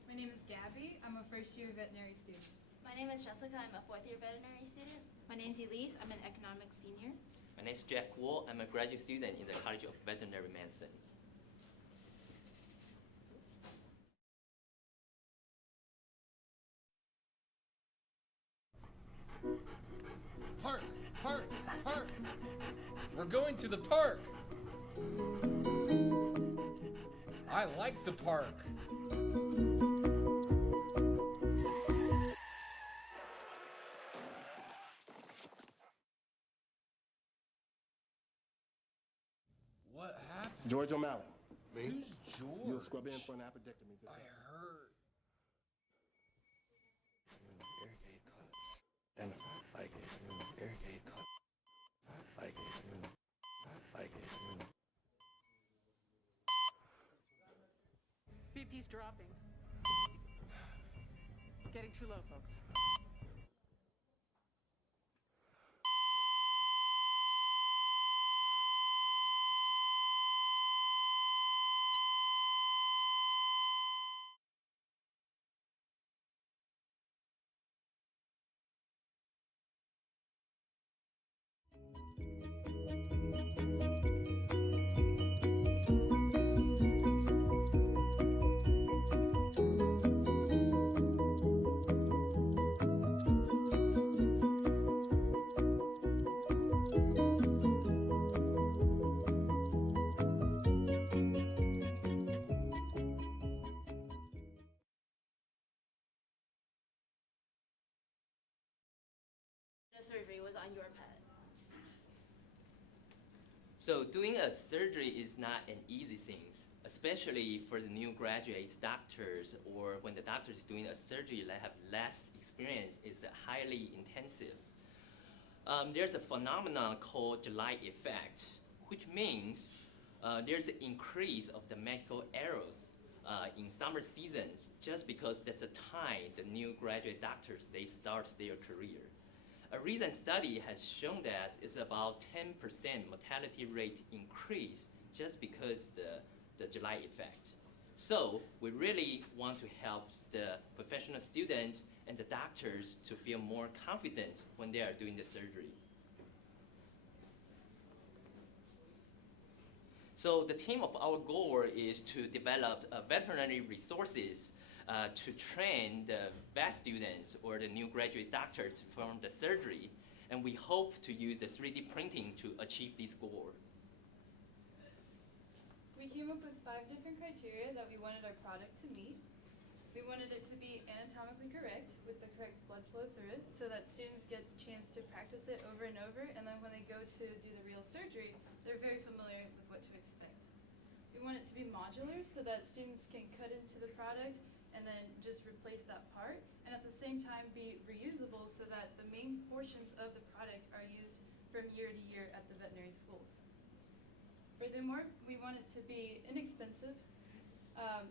My name is Gabby. I'm a first-year veterinary student. My name is Jessica. I'm a fourth-year veterinary student. My name is Elise. I'm an economics senior. My name is Jack Wu. I'm a graduate student in the College of Veterinary Medicine. Park, park, park. We're going to the park. I like the park. What happened? George O'Malley. Me? Who's George? You'll scrub in for an appendectomy. I heard. Irrigated cut. And if I like it, irrigated cut. If I like it, if I like it. BP's dropping. Getting too low, folks. The surgery was on your pet. So doing a surgery is not an easy thing, especially for the new graduates, doctors, or when the doctor is doing a surgery that have less experience, is highly intensive. There's a phenomenon called July effect, which means there's an increase of the medical errors in summer seasons, just because that's the time the new graduate doctors, they start their career. A recent study has shown that it's about 10% mortality rate increase just because the July effect. So we really want to help the professional students and the doctors to feel more confident when they are doing the surgery. So the theme of our goal is to develop veterinary resources to train the vet students or the new graduate doctors to perform the surgery. And we hope to use the 3D printing to achieve this goal. We came up with 5 different criteria that we wanted our product to meet. We wanted it to be anatomically correct with the correct blood flow through it so that students get the chance to practice it over and over, and then when they go to do the real surgery, they're very familiar with what to expect. We want it to be modular so that students can cut into the product and then just replace that part, and at the same time be reusable so that the main portions of the product are used from year to year at the veterinary schools. Furthermore, we want it to be inexpensive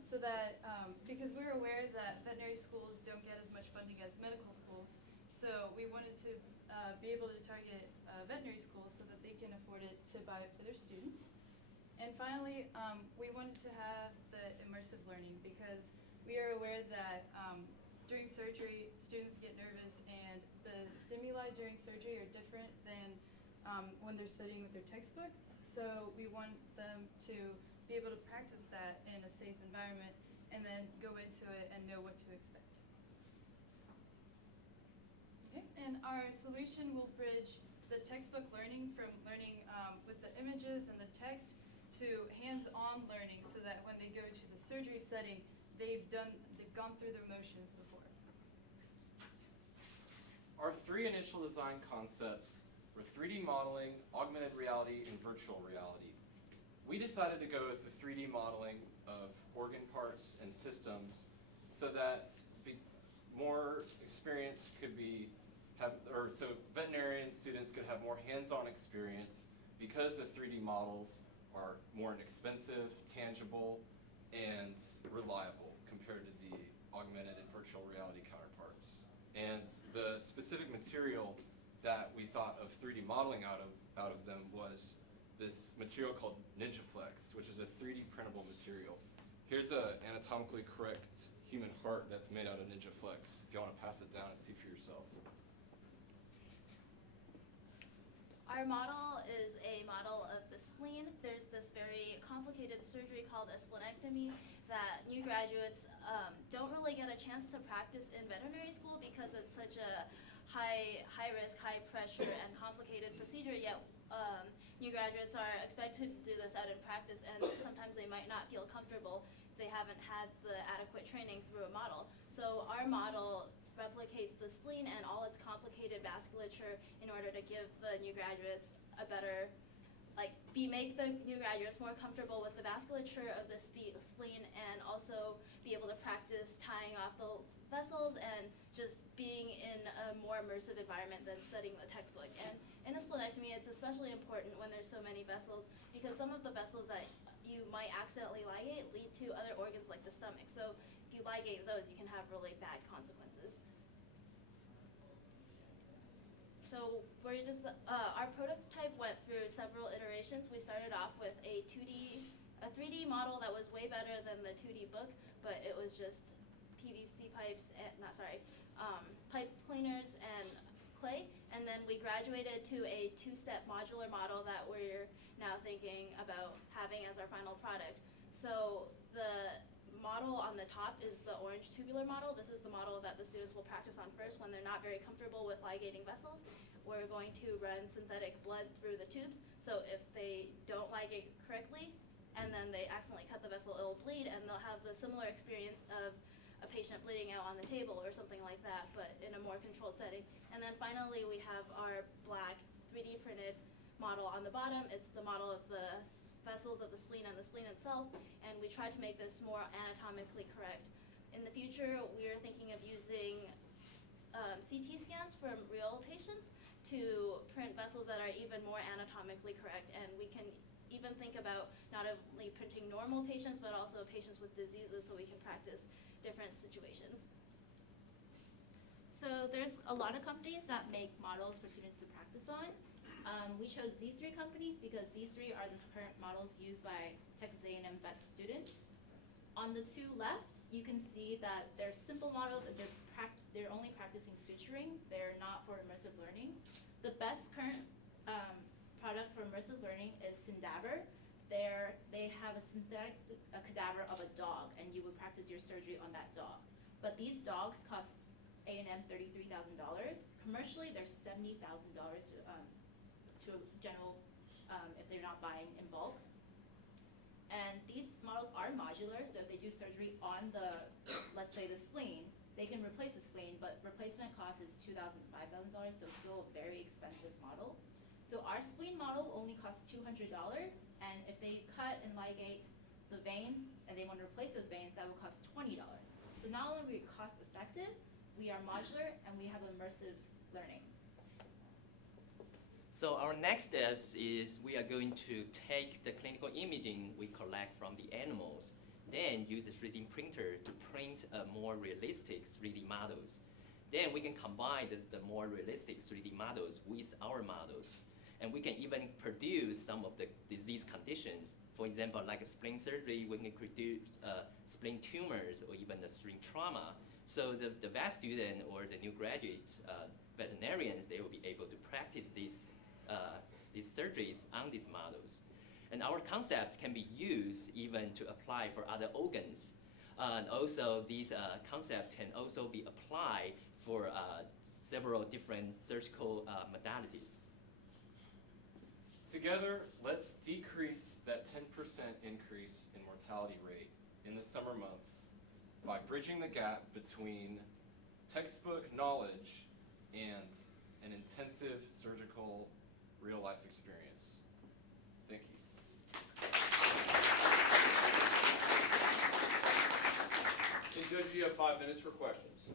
so that, because we're aware that veterinary schools don't get as much funding as medical schools, so we wanted to be able to target veterinary schools so that they can afford it to buy it for their students. And finally, we wanted to have the immersive learning because we are aware that during surgery, students get nervous and the stimuli during surgery are different than when they're studying with their textbook. So we want them to be able to practice that in a safe environment and then go into it and know what to expect. Okay, and our solution will bridge the textbook learning from learning with the images and the text to hands-on learning so that when they go to the surgery setting, they've gone through their motions before. Our 3 initial design concepts were 3D modeling, augmented reality, and virtual reality. We decided to go with the 3D modeling of organ parts and systems so that more experience could be, so veterinarian students could have more hands-on experience because the 3D models are more inexpensive, tangible, and reliable compared to the augmented and virtual reality counterparts. And the specific material that we thought of 3D modeling out of them was this material called Ninjaflex, which is a 3D printable material. Here's an anatomically correct human heart that's made out of Ninjaflex, if you want to pass it down and see for yourself. Our model is a model of the spleen. There's this very complicated surgery called a splenectomy that new graduates don't really get a chance to practice in veterinary school because it's such a high risk, high pressure, and complicated procedure, yet new graduates are expected to do this out in practice, and sometimes they might not feel comfortable if they haven't had the adequate training through a model. So our model replicates the spleen and all its complicated vasculature in order to give the new graduates a better, make the new graduates more comfortable with the vasculature of the spleen, and also be able to practice tying off the vessels and just being in a more immersive environment than studying the textbook. And in a splenectomy, it's especially important when there's so many vessels, because some of the vessels that you might accidentally ligate lead to other organs like the stomach. So if you ligate those, you can have really bad consequences. So we're just, our prototype went through several iterations. We started off with a 3D model that was way better than the 2D book, but it was just PVC pipes, and, pipe cleaners and clay. And then we graduated to a 2-step modular model that we're now thinking about having as our final product. So the model on the top is the orange tubular model. This is the model that the students will practice on first when they're not very comfortable with ligating vessels. We're going to run synthetic blood through the tubes, so if they don't ligate correctly and then they accidentally cut the vessel, it'll bleed, and they'll have the similar experience of a patient bleeding out on the table or something like that, but in a more controlled setting. And then finally we have our black 3D printed model on the bottom. It's the model of the vessels of the spleen and the spleen itself, and we tried to make this more anatomically correct. In the future, we are thinking of using CT scans from real patients to print vessels that are even more anatomically correct, and we can even think about not only printing normal patients, but also patients with diseases, so we can practice different situations. So there's a lot of companies that make models for students to practice on. We chose these 3 companies because these 3 are the current models used by Texas A&M vet students. On the 2 left, you can see that they're simple models and they're only practicing suturing. They're not for immersive learning. The best current product for immersive learning is Syndaber. They have a synthetic cadaver of a dog, and you would practice your surgery on that dog. But these dogs cost A&M $33,000. Commercially, they're $70,000 to a general if they're not buying in bulk. And these models are modular, so if they do surgery on the, let's say the spleen, they can replace the spleen, but replacement cost is $2,000 to $5,000, so it's still a very expensive model. So our spleen model only costs $200, and if they cut and ligate the veins and they want to replace those veins, that will cost $20. So not only are we cost effective, we are modular, and we have immersive learning. So our next steps is we are going to take the clinical imaging we collect from the animals, then use a 3D printer to print a more realistic 3D models. Then we can combine the more realistic 3D models with our models. And we can even produce some of the disease conditions. For example, like a spleen surgery, we can produce spleen tumors or even a spleen trauma. So the vet student or the new graduate veterinarians, they will be able to practice these surgeries on these models. And our concept can be used even to apply for other organs. And also, these concepts can also be applied for several different surgical modalities. Together, let's decrease that 10% increase in mortality rate in the summer months by bridging the gap between textbook knowledge and an intensive surgical real-life experience. Thank you. And Judge, you have 5 minutes for questions.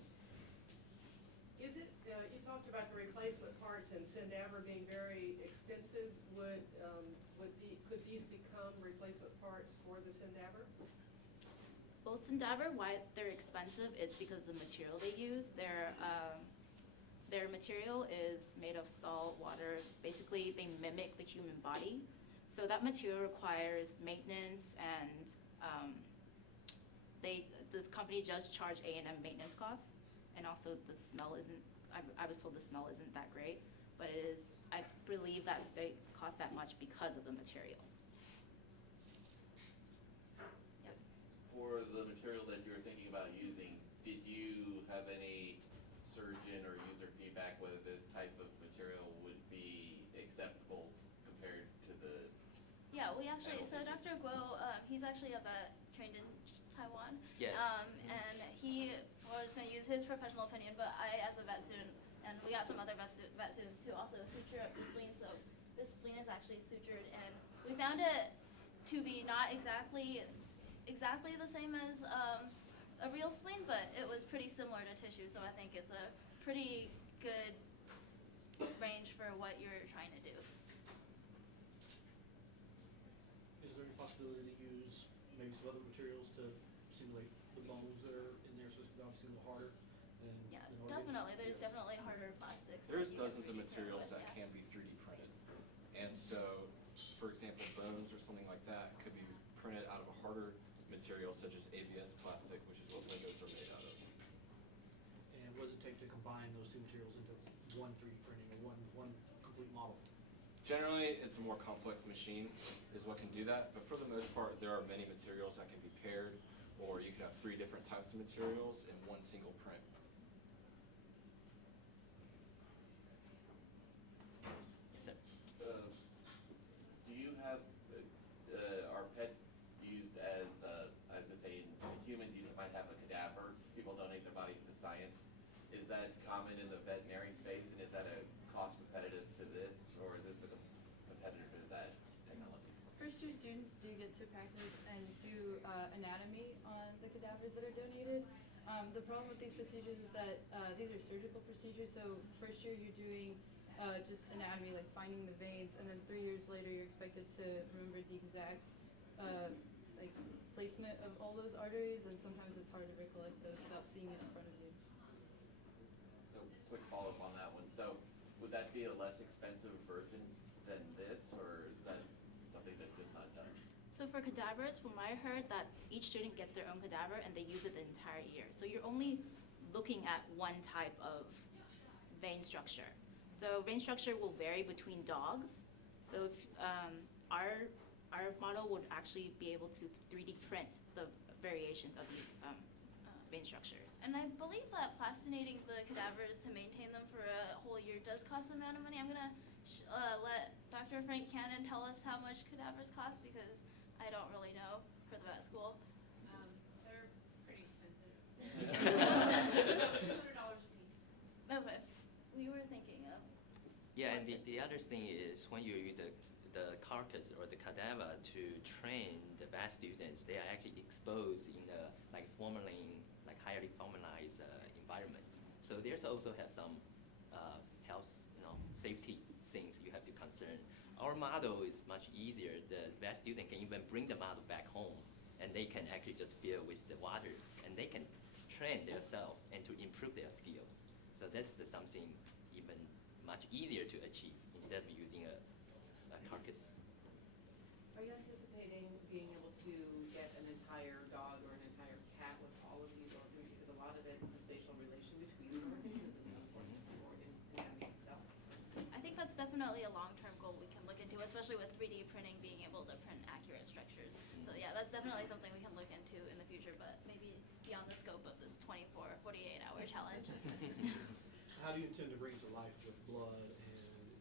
Is it, you talked about the replacement parts and Syndaber being very expensive. Could these become replacement parts for the Syndaber? Well, Syndaber, why they're expensive, it's because of the material they use. They're Their material is made of salt water. Basically, they mimic the human body. So that material requires maintenance, and this company does charge A&M maintenance costs, and also the smell isn't, I was told the smell isn't that great, but it is, I believe that they cost that much because of the material. Yes. For the material that you're thinking about using, did you have any surgeon or user feedback whether this type of material would be acceptable compared to the? Yeah, we actually, so Dr. Guo, he's actually a vet trained in Taiwan. Yes. And he was going to use his professional opinion, but I, as a vet student, and we got some other vet students to also suture up the spleen, so this spleen is actually sutured, and we found it to be not exactly the same as a real spleen, but it was pretty similar to tissue, so I think it's a pretty good range for what you're trying to do. Is there any possibility to use maybe some other materials to simulate the bones that are in there, so it's obviously a little harder than Yeah, than organs? definitely. There's Yes. definitely harder plastics. There's that you can dozens of 3D print materials with, that yeah. can be 3D printed. And so, for example, bones or something like that could be printed out of a harder material such as ABS plastic, which is what windows are made out of. And what does it take to combine those two materials into one 3D printing or one complete model? Generally, it's a more complex machine is what can do that, but for the most part, there are many materials that can be paired, or you can have 3 different types of materials in one single print. Do you have, are pets used as, I was gonna say, in humans, you might have a cadaver, people donate their bodies to science. Is that common in the veterinary space, and is that a cost competitive to this, or is this a competitor to that technology? First year students do get to practice and do anatomy on the cadavers that are donated. The problem with these procedures is that these are surgical procedures, so first year you're doing just anatomy, like finding the veins, and then 3 years later you're expected to remember the exact like placement of all those arteries, and sometimes it's hard to recollect those without seeing it in front of you. So, quick follow-up on that one. So, would that be a less expensive version than this, or is that something that's just not done? So for cadavers, from what I heard, that each student gets their own cadaver and they use it the entire year. So you're only looking at one type of vein structure. So vein structure will vary between dogs. So if our model would actually be able to 3D print the variations of these vein structures. And I believe that plastinating the cadavers to maintain them for a whole year does cost a amount of money. I'm gonna let Dr. Frank Cannon tell us how much cadavers cost, because I don't really know for the vet school. They're pretty expensive. $200 a piece. Okay, we were thinking of. Yeah, and the other thing is when you use the carcass or the cadaver to train the vet students, they are actually exposed in a like formalin, like highly formalized environment. So there's also have some health, safety things you have to concern. Our model is much easier. The vet student can even bring the model back home, and they can actually just fill with the water, and they can train themselves and to improve their skills. So that's something even much easier to achieve instead of using a carcass. Are you anticipating being able to get an entire dog or an entire cat with all of these organs? Because a lot of it, the spatial relation between the organs is an important organ anatomy itself. I think that's definitely a long-term goal we can look into, especially with 3D printing, being able to print accurate structures. So yeah, that's definitely something we can look into in the future, but maybe beyond the scope of this 24 or 48-hour challenge. How do you intend to bring to life with blood and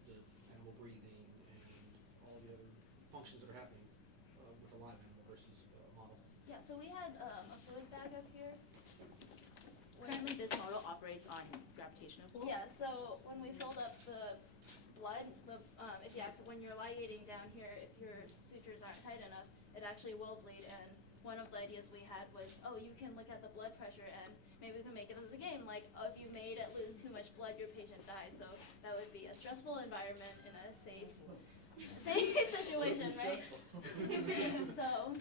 the animal breathing and all the other functions that are happening with a live animal versus a model? Yeah, so we had a fluid bag up here. Currently, this model operates on gravitational pull. Yeah, so when we filled up the blood, when you're ligating down here, if your sutures aren't tight enough, it actually will bleed. And one of the ideas we had was, you can look at the blood pressure, and maybe we can make it as a game. Like, if you made it lose too much blood, your patient died. So that would be a stressful environment in a safe situation, right? So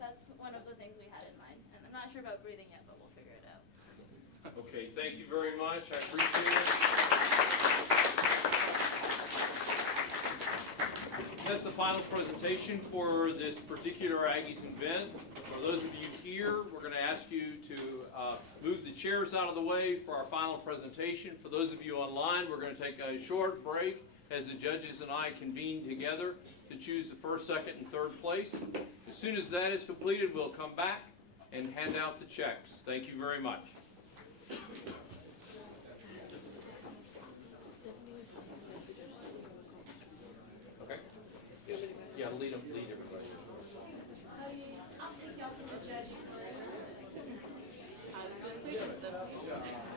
that's one of the things we had in mind. And I'm not sure about breathing yet, but we'll figure it out. Okay, thank you very much. I appreciate it. final presentation for this particular Aggies Invent. For those of you here, we're going to ask you to move the chairs out of the way for our final presentation. For those of you online, we're going to take a short break as the judges and I convene together to choose the first, second, and third place. As soon as that is completed, we'll come back and hand out the checks. Thank you very much. Okay. Yeah, lead everybody. I'll take y'all to the judge. I was gonna take it.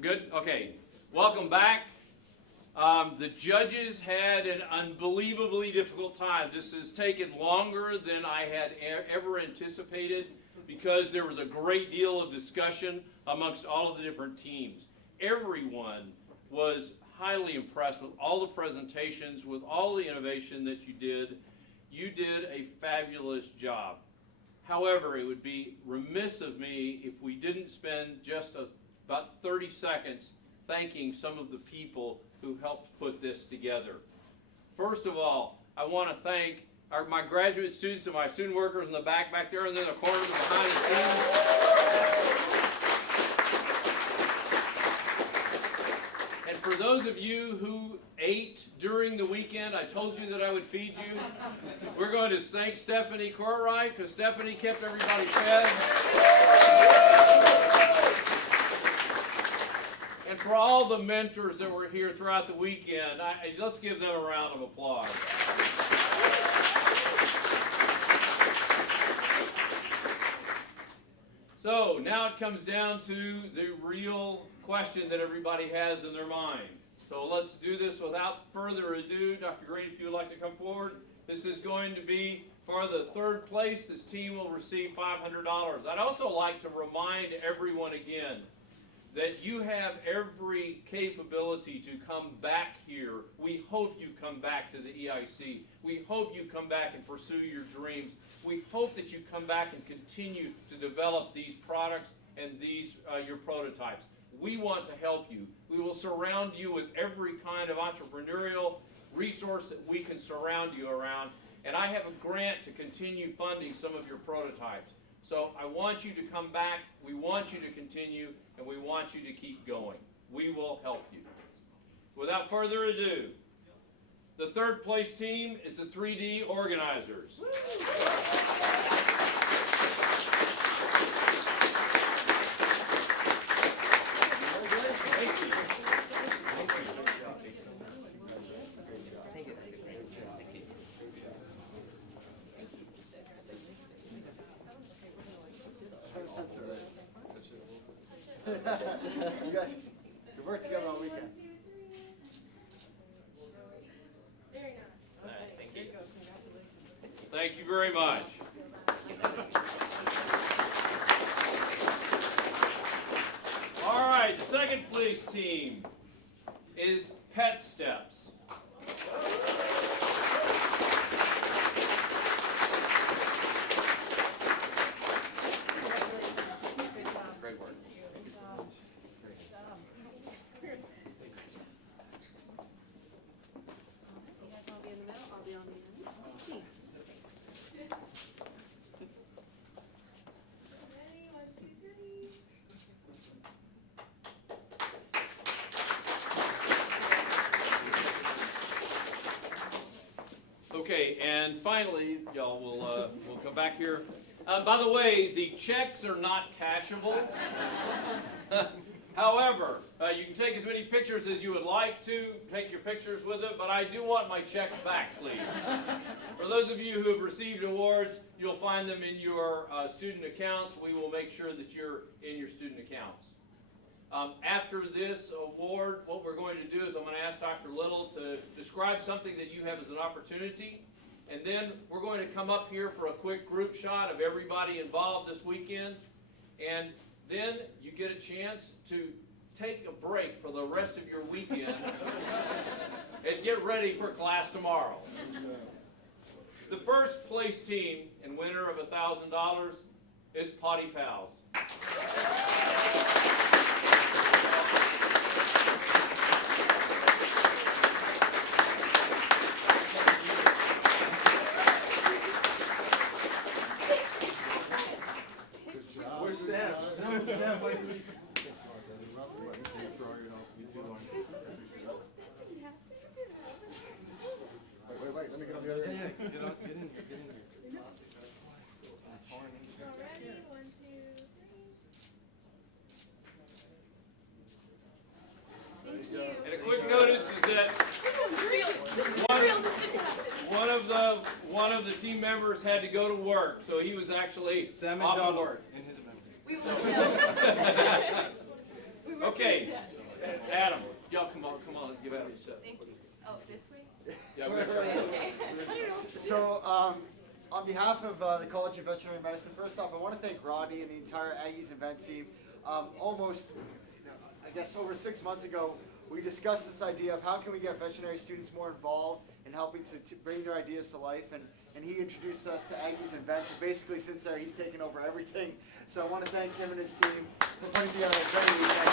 Good? Okay. Welcome back. The judges had an unbelievably difficult time. This has taken longer than I had ever anticipated because there was a great deal of discussion amongst all of the different teams. Everyone was highly impressed with all the presentations, with all the innovation that you did. You did a fabulous job. However, it would be remiss of me if we didn't spend just about 30 seconds thanking some of the people who helped put this together. First of all, I want to thank my graduate students and my student workers in the back there and then the corners and behind the scenes. And for those of you who ate during the weekend, I told you that I would feed you. We're going to thank Stephanie Corright because Stephanie kept everybody fed. And for all the mentors that were here throughout the weekend, let's give them a round of applause. So now it comes down to the real question that everybody has in their mind. So let's do this without further ado. Dr. Green, if you would like to come forward. This is going to be for the third place. This team will receive $500. I'd also like to remind everyone again that you have every capability to come back here. We hope you come back to the EIC. We hope you come back and pursue your dreams. We hope that you come back and continue to develop these products and these your prototypes. We want to help you. We will surround you with every kind of entrepreneurial resource that we can surround you around. And I have a grant to continue funding some of your prototypes. So I want you to come back, we want you to continue, and we want you to keep going. We will help you. Without further ado, the third place team is the 3D organizers. Thank you. You guys can work together all weekend. Very nice. All right, thank you. Thank you very much. All right, the second place team is Pet Steps. Great work. Okay, and finally, y'all will we'll come back here. By the way, the checks are not cashable. However, you can take as many pictures as you would like to, take your pictures with it, but I do want my checks back, please. For those of you who have received awards, you'll find them in your student accounts. We will make sure that you're in your student accounts. After this award, what we're going to do is I'm going to ask Dr. Little to describe something that you have as an opportunity, and then we're going to come up here for a quick group shot of everybody involved this weekend, and then you get a chance to take a break for the rest of your weekend and get ready for class tomorrow. The first place team and winner of $1,000 is Potty Pals. Where's Sam? Sam, wait. Wait, let me get on the other end. Get in here, get in here. Ready? 1, 2, 3. Thank you. And a quick notice is that one of the team members had to go to work, so he was actually Sam off of Donald work. in his amendment. We Okay, Adam, y'all come on, give Adam a set. Thank you. Oh, this way? Yeah, we're Okay. So, on behalf of the College of Veterinary Medicine, first off, I want to thank Rodney and the entire Aggies Invent team. Almost, I guess over 6 months ago, we discussed this idea of how can we get veterinary students more involved in helping to bring their ideas to life, and he introduced us to Aggies Invent, and basically since there he's taken over everything. So I want to thank him and his team for putting together a great weekend.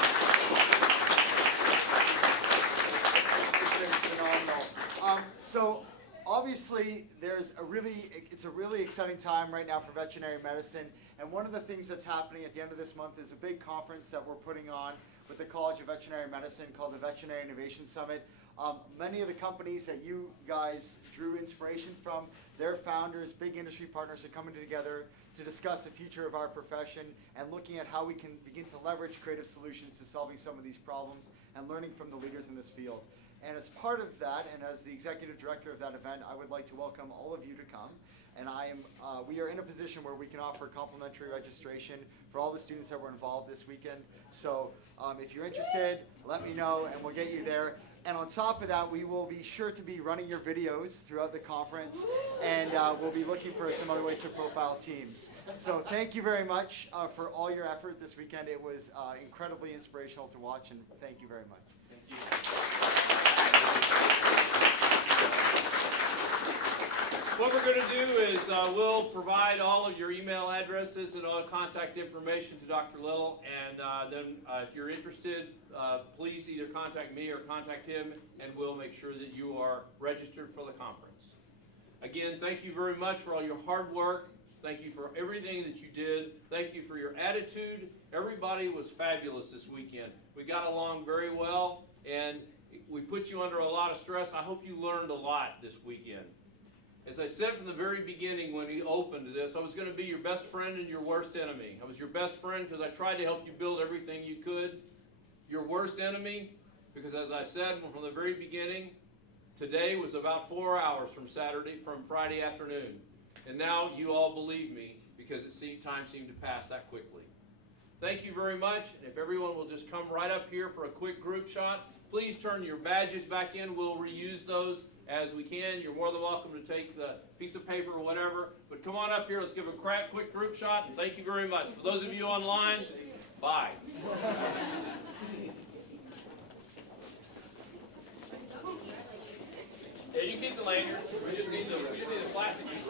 It's been phenomenal. So obviously it's a really exciting time right now for veterinary medicine, and one of the things that's happening at the end of this month is a big conference that we're putting on with the College of Veterinary Medicine called the Veterinary Innovation Summit. Many of the companies that you guys drew inspiration from, their founders, big industry partners are coming together to discuss the future of our profession and looking at how we can begin to leverage creative solutions to solving some of these problems and learning from the leaders in this field. And as part of that, and as the executive director of that event, I would like to welcome all of you to come. And we are in a position where we can offer complimentary registration for all the students that were involved this weekend. So if you're interested, let me know and we'll get you there. And on top of that, we will be sure to be running your videos throughout the conference, and we'll be looking for some other ways to profile teams. So thank you very much for all your effort this weekend. It was incredibly inspirational to watch, and thank you very much. Thank you. What we're going to do is we'll provide all of your email addresses and all contact information to Dr. Little, and then if you're interested, please either contact me or contact him, and we'll make sure that you are registered for the conference. Again, thank you very much for all your hard work. Thank you for everything that you did. Thank you for your attitude. Everybody was fabulous this weekend. We got along very well, and we put you under a lot of stress. I hope you learned a lot this weekend. As I said from the very beginning when we opened this, I was going to be your best friend and your worst enemy. I was your best friend because I tried to help you build everything you could. Your worst enemy, because as I said from the very beginning, today was about 4 hours from Friday afternoon. And now you all believe me because time seemed to pass that quickly. Thank you very much, and if everyone will just come right up here for a quick group shot. Please turn your badges back in. We'll reuse those as we can. You're more than welcome to take the piece of paper or whatever. But come on up here. Let's give a quick group shot. And thank you very much. For those of you online, bye. Yeah, you keep the lanyard. We just need the plastic piece.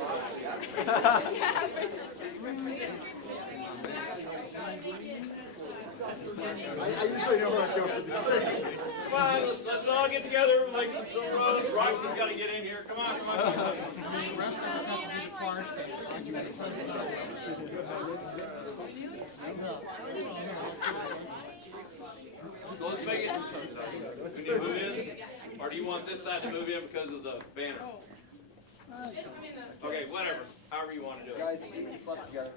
I usually know where I'm going with these things. Come on, let's all get together, make some rows. Roxy's got to get in here. Come on. So let's make it. We need to move in, or do you want this side to move in because of the banner? Okay, whatever. However you want to do it. Guys, keep this up together.